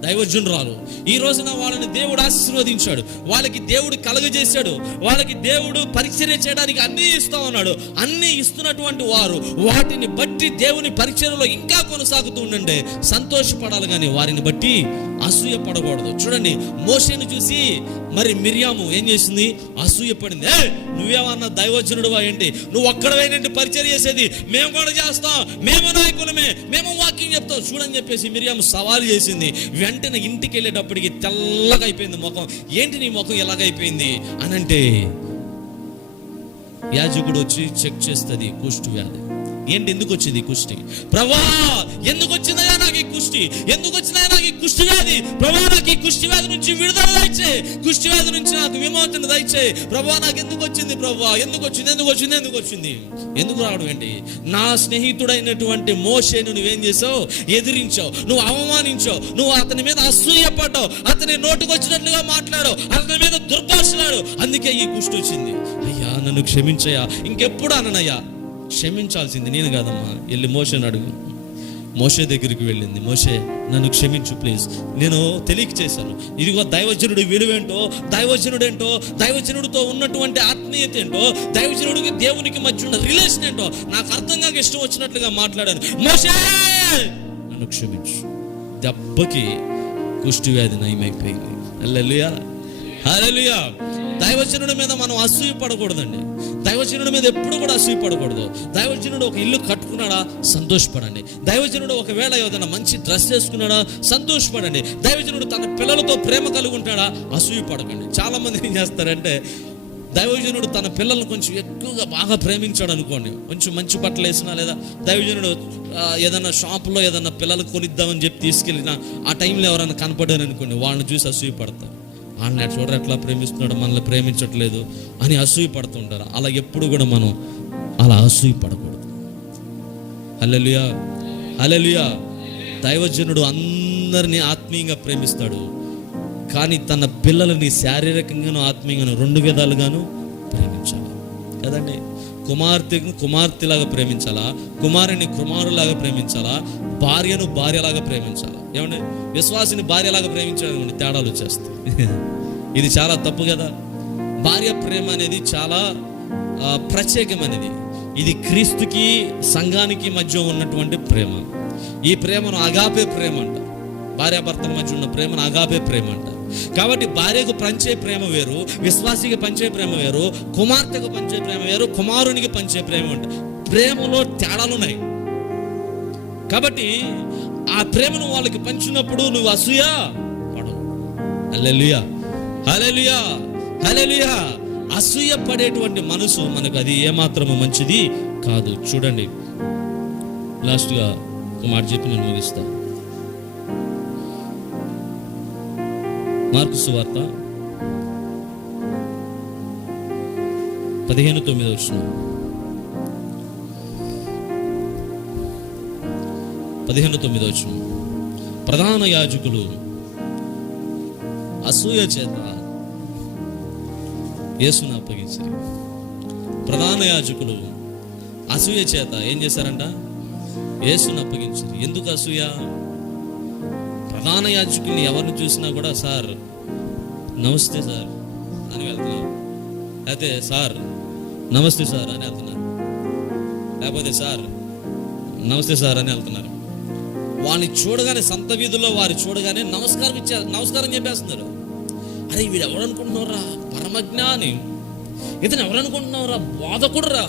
దైవజనురాలు. ఈ రోజున వాళ్ళని దేవుడు ఆశీర్వదించాడు, వాళ్ళకి దేవుడు కలుగజేశాడు, వాళ్ళకి దేవుడు పరిచర్య చేయడానికి అన్నీ ఇస్తా ఉన్నాడు. అన్నీ ఇస్తున్నటువంటి వారు వాటిని బట్టి దేవుని పరిచర్యలో ఇంకా కొనసాగుతూ ఉండండి, సంతోషపడాలి, కానీ వారిని బట్టి అసూయ పడకూడదు. చూడండి, మోషేను చూసి మరి మిర్యాము ఏం చేసింది? అసూయ పడింది. నువ్వేమన్నా దైవజనుడువా ఏంటి? నువ్వు ఒక్కడవేనంటే పరిచర్య చేసేది, మేము కూడా చేస్తాం, మేము నాయకులమే, మేము వాక్యం చెప్తాం చూడని చెప్పేసి మిర్యాము సవాల్ చేసింది. వెంటనే ఇంటికి వెళ్ళేటప్పటికి తెల్లగా అయిపోయింది ముఖం. ఏంటి నీ ముఖం ఎలాగైపోయింది అని అంటే యాజకుడు వచ్చి చెక్ చేస్తుంది, కుష్టి వ్యాధి. ఏంటి, ఎందుకు వచ్చింది కుష్టి? ప్రభా, ఎందుకు వచ్చిందయా నాకు ఈ కుష్టి? ఎందుకు వచ్చిందయా నాకు ఈ కుష్టి వ్యాధి? ప్రభా, నాకు ఈ కుష్టి వ్యాధి నుంచి విడుదల దయచే, కుష్టి వ్యాధి నుంచి నాకు విమోచన దయచే. ప్రభా, నాకు ఎందుకు వచ్చింది? ప్రభా, ఎందుకు వచ్చింది? ఎందుకు వచ్చింది? ఎందుకు వచ్చింది? ఎందుకు రావడం ఏంటి? నా స్నేహితుడైనటువంటి మోషేను నువ్వేం చేసావు? ఎదిరించావు, నువ్వు అవమానించావు, నువ్వు అతని మీద అసూయపడ్డావు, అతని నోటుకు వచ్చినట్లుగా మాట్లాడావు, అతని మీద దుర్భాషలాడు, అందుకే ఈ కుష్టి వచ్చింది. అయ్యా, నన్ను క్షమించయ్యా, ఇంకెప్పుడు అననయ్యా. క్షమించాల్సింది నేను కాదమ్మా. వెళ్ళి మోషేని అడుగు. మోషే దగ్గరికి వెళ్ళింది. మోషే, నన్ను క్షమించు ప్లీజ్, నేను తెలియక చేశాను. ఇదిగో దైవజనుడి విలువేంటో, దైవజనుడేంటో, దైవజనుడితో ఉన్నటువంటి ఆత్మీయత ఏంటో, దైవజనుడికి దేవునికి మధ్య ఉన్న రిలేషన్ ఏంటో నాకు అర్థం కాక ఇష్టం వచ్చినట్లుగా మాట్లాడాను. మోషే, నన్ను క్షమించు. దెబ్బకి కుష్టి వ్యాధి నయమైపోయింది. హల్లెలూయా, హల్లెలూయా. దైవజనుడి మీద మనం అసూయపడకూడదండి. దైవజనుడి మీద ఎప్పుడు కూడా అసూయపడకూడదు. దైవజనుడు ఒక ఇల్లు కట్టుకున్నాడా, సంతోషపడండి. దైవజనుడు ఒకవేళ ఏదైనా మంచి డ్రెస్ వేసుకున్నాడా, సంతోషపడండి. దైవజనుడు తన పిల్లలతో ప్రేమ కలిగి ఉంటాడా, అసూయపడకండి. చాలా మంది ఏం చేస్తారంటే దైవజనుడు తన పిల్లల్ని కొంచెం ఎక్కువగా బాగా ప్రేమించాడు అనుకోండి, కొంచెం మంచి బట్టలు వేసినా, లేదా దైవజనుడు ఏదైనా షాపులో ఏదైనా పిల్లలకు కొనిద్దామని చెప్పి తీసుకెళ్ళినా ఆ టైంలో ఎవరైనా కనపడారు అనుకోండి, వాళ్ళని చూసి అసూయ పడతారు. వాళ్ళని చూడరు ఎట్లా ప్రేమిస్తున్నాడు, మనల్ని ప్రేమించట్లేదు అని అసూయ పడుతుంటారు. అలా ఎప్పుడు కూడా మనం అలా అసూయ పడకూడదు. హల్లెలూయా, హల్లెలూయా. దైవజనుడు అందరినీ ఆత్మీయంగా ప్రేమిస్తాడు, కానీ తన పిల్లలని శారీరకంగాను ఆత్మీయంగాను 2 విధాలుగాను ప్రేమించాలి కదండి. కుమార్తెను కుమార్తెలాగా ప్రేమించాలా, కుమారుని కుమారులాగా ప్రేమించాలా, భార్యను భార్యలాగా ప్రేమించాలా. ఏమండి, విశ్వాసిని భార్యలాగా ప్రేమించాలనుకోండి తేడాలు వచ్చేస్తాయి. ఇది చాలా తప్పు కదా. భార్య ప్రేమ అనేది చాలా ప్రత్యేకమైనది. ఇది క్రీస్తుకి సంఘానికి మధ్య ఉన్నటువంటి ప్రేమ. ఈ ప్రేమను అగాపే ప్రేమ అంట. భార్యాభర్తల మధ్య ఉన్న ప్రేమను అగాపే ప్రేమ అంట. కాబట్టి భార్యకు పంచే ప్రేమ వేరు, విశ్వాసికి పంచే ప్రేమ వేరు, కుమార్తెకు పంచే ప్రేమ వేరు, కుమారునికి పంచే ప్రేమ అంట. ప్రేమలో తేడాలు ఉన్నాయి. కాబట్టి ఆ ప్రేమను వాళ్ళకి పంచినప్పుడు నువ్వు అసూయ పడవు. హల్లెలూయా, హల్లెలూయా, హల్లెలూయా. అసూయ పడేటువంటి మనసు మనకు అది ఏమాత్రము మంచిది కాదు. చూడండి, లాస్ట్గా ఒక మాట చెప్పి నేను ముగిస్తా. మార్కు సువార్త 15:9 15:9 ప్రధాన యాజకులు అసూయ చేత యేసును అప్పగించారు. ప్రధాన యాజకులు అసూయ చేత ఏం చేశారంట? యేసును అప్పగించారు. ఎందుకు అసూయ? ప్రధాన యాజకుల్ని ఎవరిని చూసినా కూడా సార్ నమస్తే సార్ అని వెళ్తున్నారు, లేకపోతే సార్ నమస్తే సార్ అని వెళ్తున్నారు, లేకపోతే సార్ నమస్తే సార్ అని వెళ్తున్నారు. వాడిని చూడగానే, సంత వీధుల్లో వారు చూడగానే నమస్కారం చెప్పేస్తున్నారు. అరే వీడు ఎవరనుకుంటున్నావురా? పరమజ్ఞాని. ఇతను ఎవరనుకుంటున్నావురా? బోధకుడురా.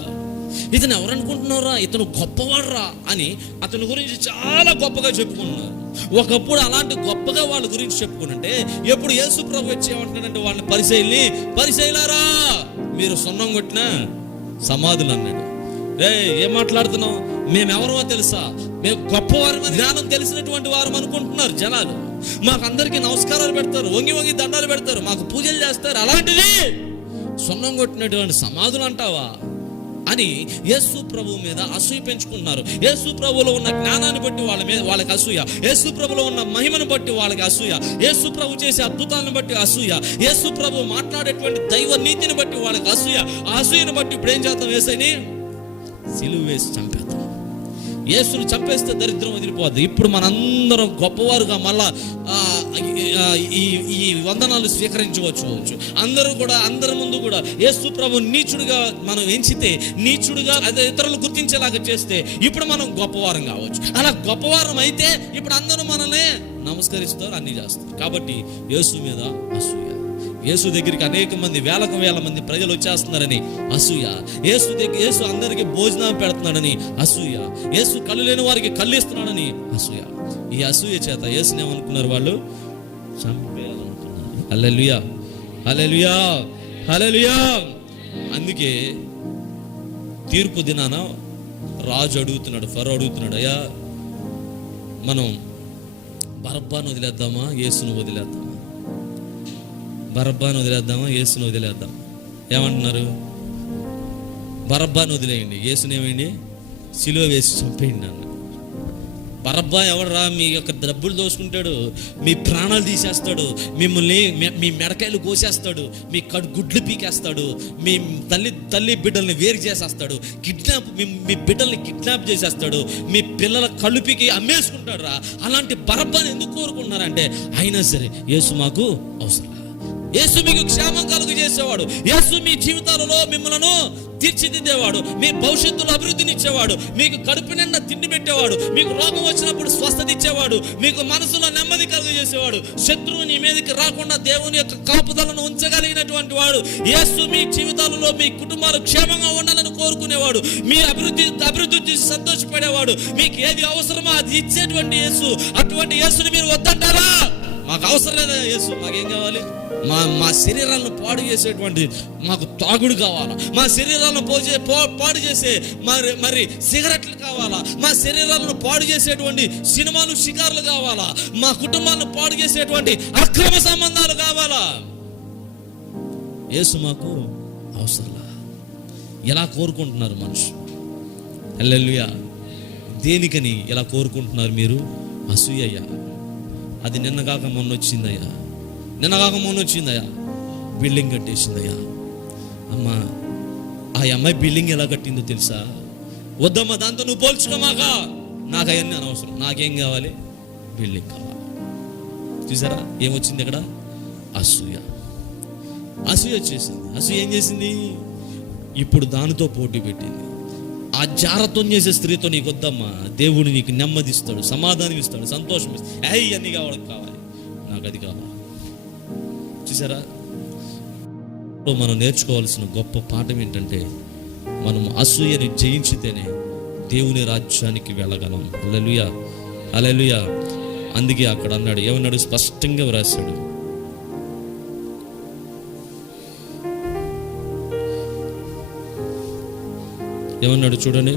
ఇతను ఎవరనుకుంటున్నావురా? ఇతను గొప్పవాడురా అని అతని గురించి చాలా గొప్పగా చెప్పుకుంటున్నారు. ఒకప్పుడు అలాంటి గొప్పగా వాళ్ళ గురించి చెప్పుకుంటే, ఎప్పుడు యేసు ప్రభు వచ్చి ఏమంటున్నాడంటే వాళ్ళని పరిసయ్యులారా మీరు సున్నం కొట్టిన సమాధులు అన్నాడు. ఏం మాట్లాడుతున్నావు? మేమెవరో తెలుసా? మేము గొప్పవారు, జ్ఞానం తెలిసినటువంటి వారు అనుకుంటున్నారు జనాలు. మాకు అందరికీ నమస్కారాలు పెడతారు, వంగి దండాలు పెడతారు, మాకు పూజలు చేస్తారు. అలాంటిది సున్నం కొట్టినటువంటి సమాధులు అంటావా అని యేసు ప్రభు మీద అసూయ పెంచుకుంటున్నారు. యేసు ప్రభులో ఉన్న జ్ఞానాన్ని బట్టి వాళ్ళకి అసూయ, యేసు ప్రభులో ఉన్న మహిమను బట్టి వాళ్ళకి అసూయ, యేసు ప్రభు చేసే అద్భుతాలను బట్టి అసూయ, యేసు ప్రభు మాట్లాడేటువంటి దైవ నీతిని బట్టి వాళ్ళకి అసూయ. ఆ అసూయను బట్టి ఇప్పుడు ఏం చేద్దాం? యేసుని సిలువ వేసి చంపేద్దాం. యేసుని చంపేస్తే దరిద్రం వదిలిపోద్ది. ఇప్పుడు మనందరం గొప్పవారుగా మళ్ళా ఈ వందనాలు స్వీకరించవచ్చు. అందరి ముందు కూడా యేసు ప్రభు నీచుడుగా మనం ఎంచితే, నీచుడుగా అదే ఇతరులు గుర్తించేలాగా చేస్తే ఇప్పుడు మనం గొప్పవారం కావచ్చు. అలా గొప్పవారం అయితే ఇప్పుడు అందరూ మనల్ని నమస్కరిస్తారు, అన్ని చేస్తారు. కాబట్టి యేసు మీద అసూయ. యేసు దగ్గరికి అనేక మంది, వేల మంది ప్రజలు వచ్చేస్తున్నారని అసూయ. యేసు అందరికీ భోజనం పెడుతున్నాడని అసూయ. యేసు కళ్ళు లేని వారికి కళ్ళు ఇస్తున్నాడని అసూయ. ఈ అసూయ చేత యేసుని ఏమనుకున్నారు? వాళ్ళు చంపేయాలనుకున్నారు. హల్లెలూయా, హల్లెలూయా, హల్లెలూయా. అందుకే తీర్పు దినాన రాజు అడుగుతున్నాడు, ఫరో అడుగుతున్నాడు, అయ్యా మనం బరబ్బాను వదిలేద్దామా, యేసును వదిలేద్దామా? బరబ్బాను వదిలేద్దామా, యేసును వదిలేద్దాం? ఏమంటున్నారు? బరబ్బాను వదిలేయండి, యేసుని ఏమైంది? సిలువ వేసి చంపేయండి అన్న. బరబ్బా ఎవడరా? మీ యొక్క డబ్బులు దోసుకుంటాడు, మీ ప్రాణాలు తీసేస్తాడు, మిమ్మల్ని మీ మెడకాయలు కోసేస్తాడు, మీ గుడ్లు పీకేస్తాడు, మీ తల్లి బిడ్డల్ని వేరు చేసేస్తాడు, మీ బిడ్డల్ని కిడ్నాప్ చేసేస్తాడు, మీ పిల్లల కళ్ళు పీకి అమ్మేసుకుంటాడు రా. అలాంటి బరబ్బాని ఎందుకు కోరుకుంటున్నారంటే, అయినా సరే యేసు మాకు అవసరం. యేసు మీకు క్షేమం కలుగు చేసేవాడు. యేసు మీ జీవితాలలో మిమ్మల్ని తీర్చిదిద్దేవాడు, మీ భవిష్యత్తులో అభివృద్ధినిచ్చేవాడు, మీకు కడుపు నిండా తిండి పెట్టేవాడు, మీకు రోగం వచ్చినప్పుడు స్వస్థత ఇచ్చేవాడు, మీకు మనసులో నెమ్మది కలుగు చేసేవాడు, శత్రువు నీ మీదకి రాకుండా దేవుని యొక్క కాపుదలను ఉంచగలిగినటువంటి వాడు. యేసు మీ జీవితాలలో మీ కుటుంబాలు క్షేమంగా ఉండాలని కోరుకునేవాడు, మీ అభివృద్ధి సంతోషపడేవాడు, మీకు ఏది అవసరమో అది ఇచ్చేటువంటి యేసు. అటువంటి యేసుని మీరు వద్దంటారా? మాకు అవసరం లేదా యేసు? మాకేం కావాలి? మా శరీరాలను పాడు చేసేటువంటి మాకు తాగుడు కావాలా, మా శరీరాలను పాడు చేసే మరి సిగరెట్లు కావాలా, మా శరీరాలను పాడు చేసేటువంటి సినిమాలు షికార్లు కావాలా, మా కుటుంబాలను పాడు చేసేటువంటి అక్రమ సంబంధాలు కావాలా. యేసు మాకు అవసరంలా. ఎలా కోరుకుంటున్నారు మనుషులు? హల్లెలూయా. దేనికని ఎలా కోరుకుంటున్నారు మీరు? అసూయయ్యా. అది నిన్నగాక మొన్న వచ్చిందయ్యా, నిన్నగాక మొన్న వచ్చిందయ్యా, బిల్డింగ్ కట్టేసిందయ్యా. అమ్మా, ఆ అమ్మాయి బిల్డింగ్ ఎలా కట్టిందో తెలుసా? వద్దమ్మా, దాంతో నువ్వు పోల్చుకోమాక, నాకు అవన్నీ అనవసరం, నాకేం కావాలి? బిల్డింగ్ కావాలి. చూసారా ఏమొచ్చింది ఇక్కడ? అసూయ. అసూయ వచ్చేసింది. అసూయ ఏం చేసింది? ఇప్పుడు దానితో పోటీ పెట్టింది. ఆ జారత్వం చేసే స్త్రీతో నీకు వద్దమ్మా, దేవుడు నీకు నెమ్మదిస్తాడు, సమాధానం ఇస్తాడు, సంతోషం ఇస్తాడు. అన్నీ కావాలి, నాకు అది కావాలి. చూసారా, మనం నేర్చుకోవాల్సిన గొప్ప పాఠం ఏంటంటే, మనం అసూయని జయించితేనే దేవుని రాజ్యానికి వెళ్ళగలం. హల్లెలూయా, హల్లెలూయా. అందుకే అక్కడ అన్నాడు, ఏమన్నాడు? స్పష్టంగా వ్రాసాడు, ఏమన్నాడు చూడండి.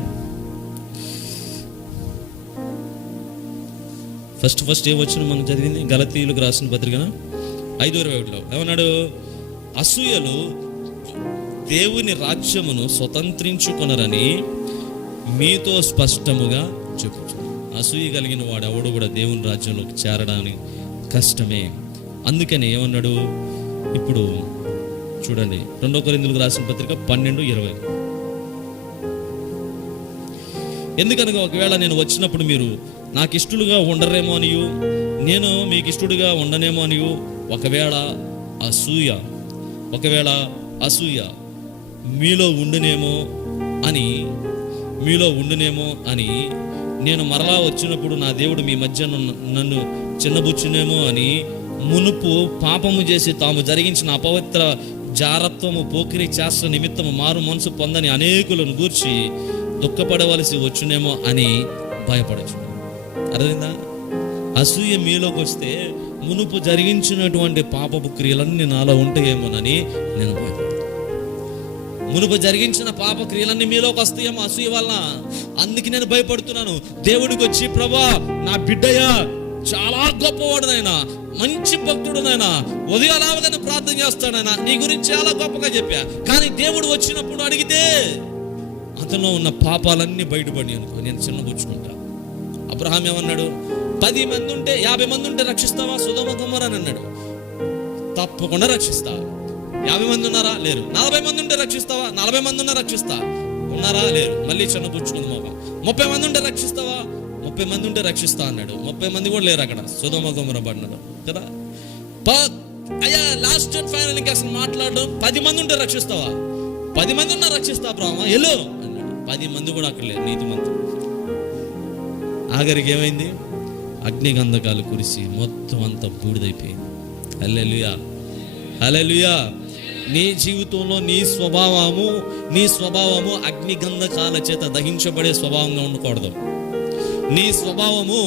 ఫస్ట్ ఏమొచ్చిన మనం చదివింది గలతీయులకు రాసిన పత్రికన 5:21 ఏమన్నాడు? అసూయలు దేవుని రాజ్యమును స్వతంత్రించుకొనరని మీతో స్పష్టముగా చెప్పుచు. అసూయ కలిగిన వాడు ఎవడు కూడా దేవుని రాజ్యంలోకి చేరడానికి కష్టమే. అందుకని ఏమన్నాడు? ఇప్పుడు చూడండి 2 కొరింథీయులకు రాసిన పత్రిక 12:20. ఎందుకనగా ఒకవేళ నేను వచ్చినప్పుడు మీరు నాకు ఇష్టలుగా ఉండరేమో అనియు, నేను మీకు ఇష్టడుగా ఉండనేమో అనియు, ఒకవేళ అసూయ మీలో ఉండునేమో అని నేను మరలా వచ్చినప్పుడు నా దేవుడు మీ మధ్య నన్ను చిన్నబుచ్చునేమో అని మునుపు పాపము చేసి తాము జరిగించిన అపవిత్ర జారత్వము పోకిరి చేష్ట నిమిత్తము మారు మనసు పొందని అనేకులను గూర్చి దుఃఖపడవలసి వచ్చునేమో అని భయపడచ్చు. అర్థమైందా? అసూయ మీలోకి వస్తే మునుపు జరిగించినటువంటి పాపపు క్రియలన్నీ నాలో ఉంటాయేమోనని నేను భయపడతాను. మునుపు జరిగించిన పాప క్రియలన్నీ మీలోకి వస్తాయేమో అసూయ వలన. అందుకే నేను భయపడుతున్నాను. దేవుడికి వచ్చి, ప్రభా నా బిడ్డయ్యా చాలా గొప్పవాడునైనా, మంచి భక్తుడునైనా, ఉదయాలావగానే ప్రార్థన చేస్తాడైనా, నీ గురించి చాలా గొప్పగా చెప్పా. కానీ దేవుడు వచ్చినప్పుడు అడిగితే అతనిలో ఉన్న పాపాలన్నీ బయటపడి అనుకో, నేను చిన్నబుచ్చుకుంటా. అబ్రహాం ఏమన్నాడు? 10 మంది ఉంటే 50 మంది ఉంటే రక్షిస్తావా సొదొమ గొమొర్రా అని అన్నాడు. తప్పకుండా రక్షిస్తా. 50 మంది ఉన్నారా? లేరు. 40 మంది ఉంటే రక్షిస్తావా? 40 మంది ఉన్నా రక్షిస్తా. ఉన్నారా? లేరు. మళ్ళీ చిన్నబుచ్చుకుంది మోకం. 30 మంది ఉంటే రక్షిస్తావా? 30 మంది ఉంటే రక్షిస్తా అన్నాడు. 30 మంది కూడా లేరు అక్కడ, సొదొమ గొమొర్రా పడినాడు కదా. అయ్యా లాస్ట్ అండ్ ఫైనల్ ఇంకా అసలు మాట్లాడడం, 10 మంది ఉంటే రక్షిస్తావా? 10 మంది ఉన్నా రక్షిస్తా బ్రాహ్మ, ఎల్లు అన్నాడు. 10 మంది కూడా అక్కడ లేరు, నీతిమంతులు. ఆఖరికి ఏమైంది? అగ్నిగంధకాలు కురిసి మొత్తం అంతా బూడిదైపోయింది. హల్లెలూయా, హల్లెలూయా. నీ జీవితంలో నీ స్వభావము అగ్నిగంధకాల చేత దహించబడే స్వభావంగా ఉండకూడదు. నీ స్వభావము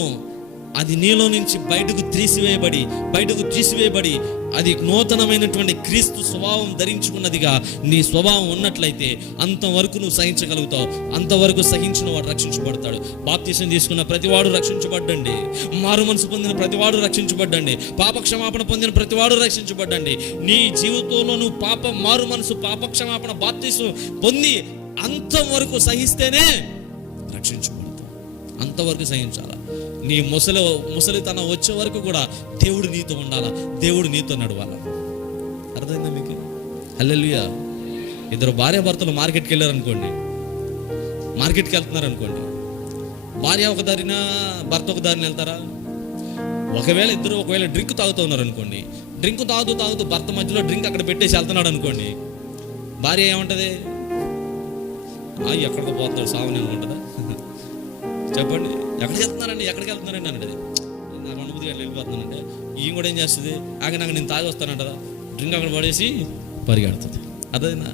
అది నీలో నుంచి బయటకు తీసివేయబడి అది నూతనమైనటువంటి క్రీస్తు స్వభావం ధరించుకున్నదిగా నీ స్వభావం ఉన్నట్లయితే అంతవరకు నువ్వు సహించగలుగుతావు. అంతవరకు సహించిన వాడు రక్షించబడతాడు. బాప్తిసం తీసుకున్న ప్రతివాడు రక్షించబడ్డండి. మారు మనసు పొందిన ప్రతివాడు రక్షించబడ్డండి. పాపక్షమాపణ పొందిన ప్రతివాడు రక్షించబడ్డండి. నీ జీవితంలో నువ్వు మారు మనసు, పాపక్షమాపణ, బాప్తిసం పొంది అంతవరకు సహిస్తేనే రక్షించబడతావు. అంతవరకు సహించాలా. నీ ముసలితనం వచ్చే వరకు కూడా దేవుడు నీతో ఉండాలా, దేవుడు నీతో నడవాలా. అర్థమైందా మీకు? హల్లెలూయా. ఇద్దరు భార్యాభర్తలు మార్కెట్కి వెళ్తున్నారనుకోండి, భార్య ఒక దారిన భర్త ఒక దారిని వెళ్తారా? ఒకవేళ డ్రింక్ తాగుతూ ఉన్నారనుకోండి, డ్రింక్ తాగుతూ భర్త మధ్యలో డ్రింక్ అక్కడ పెట్టేసి వెళ్తున్నాడు అనుకోండి, భార్య ఏమంటది? ఎక్కడికి పోతాడు సావని అనుకుంటుందా? చెప్పండి. ఎక్కడికి వెళ్తున్నారండి అంటే నాకు అనుభూతిగా వెళ్ళిపోతున్నానంటే ఈయన కూడా ఏం చేస్తుంది? నాకు నేను తాగి వస్తానంటదా, డ్రింక్ అక్కడ పడేసి పరిగెడుతుంది. అదేనా?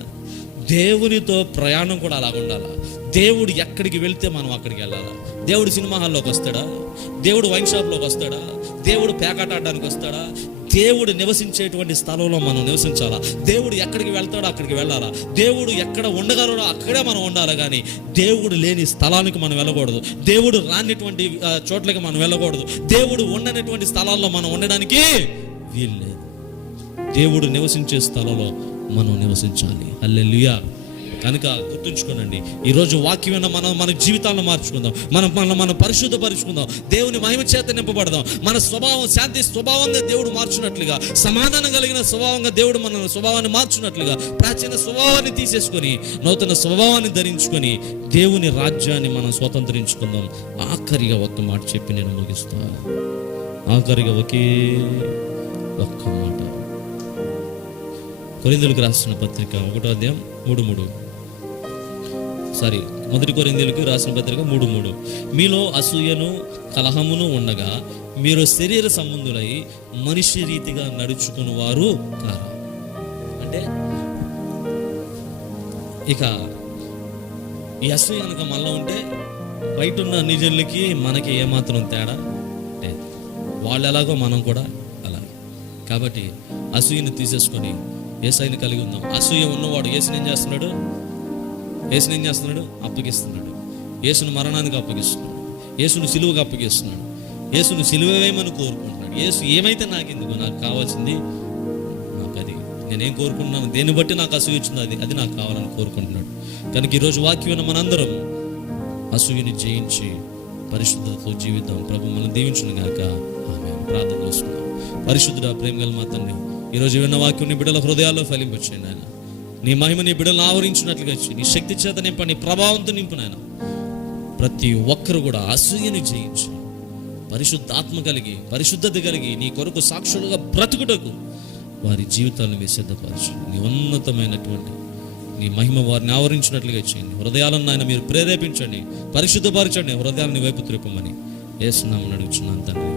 దేవునితో ప్రయాణం కూడా అలాగ ఉండాలా. దేవుడు ఎక్కడికి వెళ్తే మనం అక్కడికి వెళ్ళాలా. దేవుడు సినిమా హాల్లోకి వస్తాడా? దేవుడు వైన్ షాప్లోకి వస్తాడా? దేవుడు పేకాట ఆడడానికి వస్తాడా? దేవుడు నివసించేటువంటి స్థలంలో మనం నివసించాలా. దేవుడు ఎక్కడికి వెళ్తాడో అక్కడికి వెళ్ళాలా. దేవుడు ఎక్కడ ఉండగలడో అక్కడే మనం ఉండాలి. కానీ దేవుడు లేని స్థలానికి మనం వెళ్ళకూడదు. దేవుడు రానిటువంటి చోట్లకి మనం వెళ్ళకూడదు. దేవుడు ఉండనటువంటి స్థలాల్లో మనం ఉండడానికి వీలు లేదు. దేవుడు నివసించే స్థలంలో మనం నివసించాలి. హల్లెలూయా. కనుక గుర్తుంచుకోనండి, ఈరోజు వాక్యం మన జీవితాలను మార్చుకుందాం. మనం పరిశుద్ధపరుచుకుందాం. దేవుని మహిమ చేత నింపబడదాం. మన స్వభావం శాంతి స్వభావంగా దేవుడు మార్చున్నట్లుగా, సమాధానం కలిగిన స్వభావంగా దేవుడు మన స్వభావాన్ని మార్చున్నట్లుగా, ప్రాచీన స్వభావాన్ని తీసేసుకొని నూతన స్వభావాన్ని ధరించుకొని దేవుని రాజ్యాన్ని మనం స్వతంత్రించుకుందాం. ఆఖరిగా ఒక్క మాట చెప్పి నేను ముగిస్తాను. ఆఖరిగా ఒకే ఒక్క మాట. కొరింథీయులకు రాసిన పత్రిక 1వ అధ్యాయం 3:3. మొదటి కొరింథీయులకు రాసిన పత్రిక 3:3. మీలో అసూయను కలహమును ఉండగా మీరు శరీర సంబంధులై మనిషి రీతిగా నడుచుకుని వారు కారా. అంటే ఇక ఈ అసూయ కనుక మనలో ఉంటే బయట ఉన్న అన్ని జనులకి మనకి ఏమాత్రం తేడా లేదు. వాళ్ళు ఎలాగో మనం కూడా అలాగే. కాబట్టి అసూయను తీసేసుకొని యేసయ్యని కలిగి ఉందాం. అసూయ ఉన్నవాడు యేసుని ఏం చేస్తున్నాడు? అప్పగిస్తున్నాడు. యేసును మరణానికి అప్పగిస్తున్నాడు. యేసును సిలువకు అప్పగిస్తున్నాడు. యేసును సిలువేయమని కోరుకుంటున్నాడు. యేసు ఏమైతే నాకెందుకు, నాకు కావాల్సింది నాకు అది, నేనేం కోరుకుంటున్నాను, దేన్ని బట్టి నాకు అసూయ వచ్చిందో అది నాకు కావాలని కోరుకుంటున్నాడు. కనుక ఈరోజు వాక్యం మనందరం అసూయని జయించి పరిశుద్ధతతో జీవిద్దాం. ప్రభు మనం దీవించును గాక. ఆమేన్. ప్రార్థన చేసుకుందాం. పరిశుద్ధుడా, ప్రేమ గల మా తండ్రి, ఈరోజు విన్న వాక్యం నీ బిడ్డల హృదయాల్లో ఫలింపచేయండి ఆయన. నీ మహిమ నీ బిడ్డలను ఆవరించినట్లుగా వచ్చి నీ శక్తి చేత నింప, నీ ప్రభావంతో నింపు నాయన. ప్రతి ఒక్కరు కూడా అసూయని జయించి పరిశుద్ధాత్మ కలిగి పరిశుద్ధత కలిగి నీ కొరకు సాక్షులుగా బ్రతుకుటకు వారి జీవితాలను మీరు సిద్ధపరచు. నీ ఉన్నతమైనటువంటి నీ మహిమ వారిని ఆవరించినట్లుగా చేయండి. హృదయాలను ఆయన మీరు ప్రేరేపించండి, పరిశుద్ధపరచండి. హృదయాలను వైపు త్రిప్పమని యేసు నామమున అడుగుచున్నాను తండ్రి.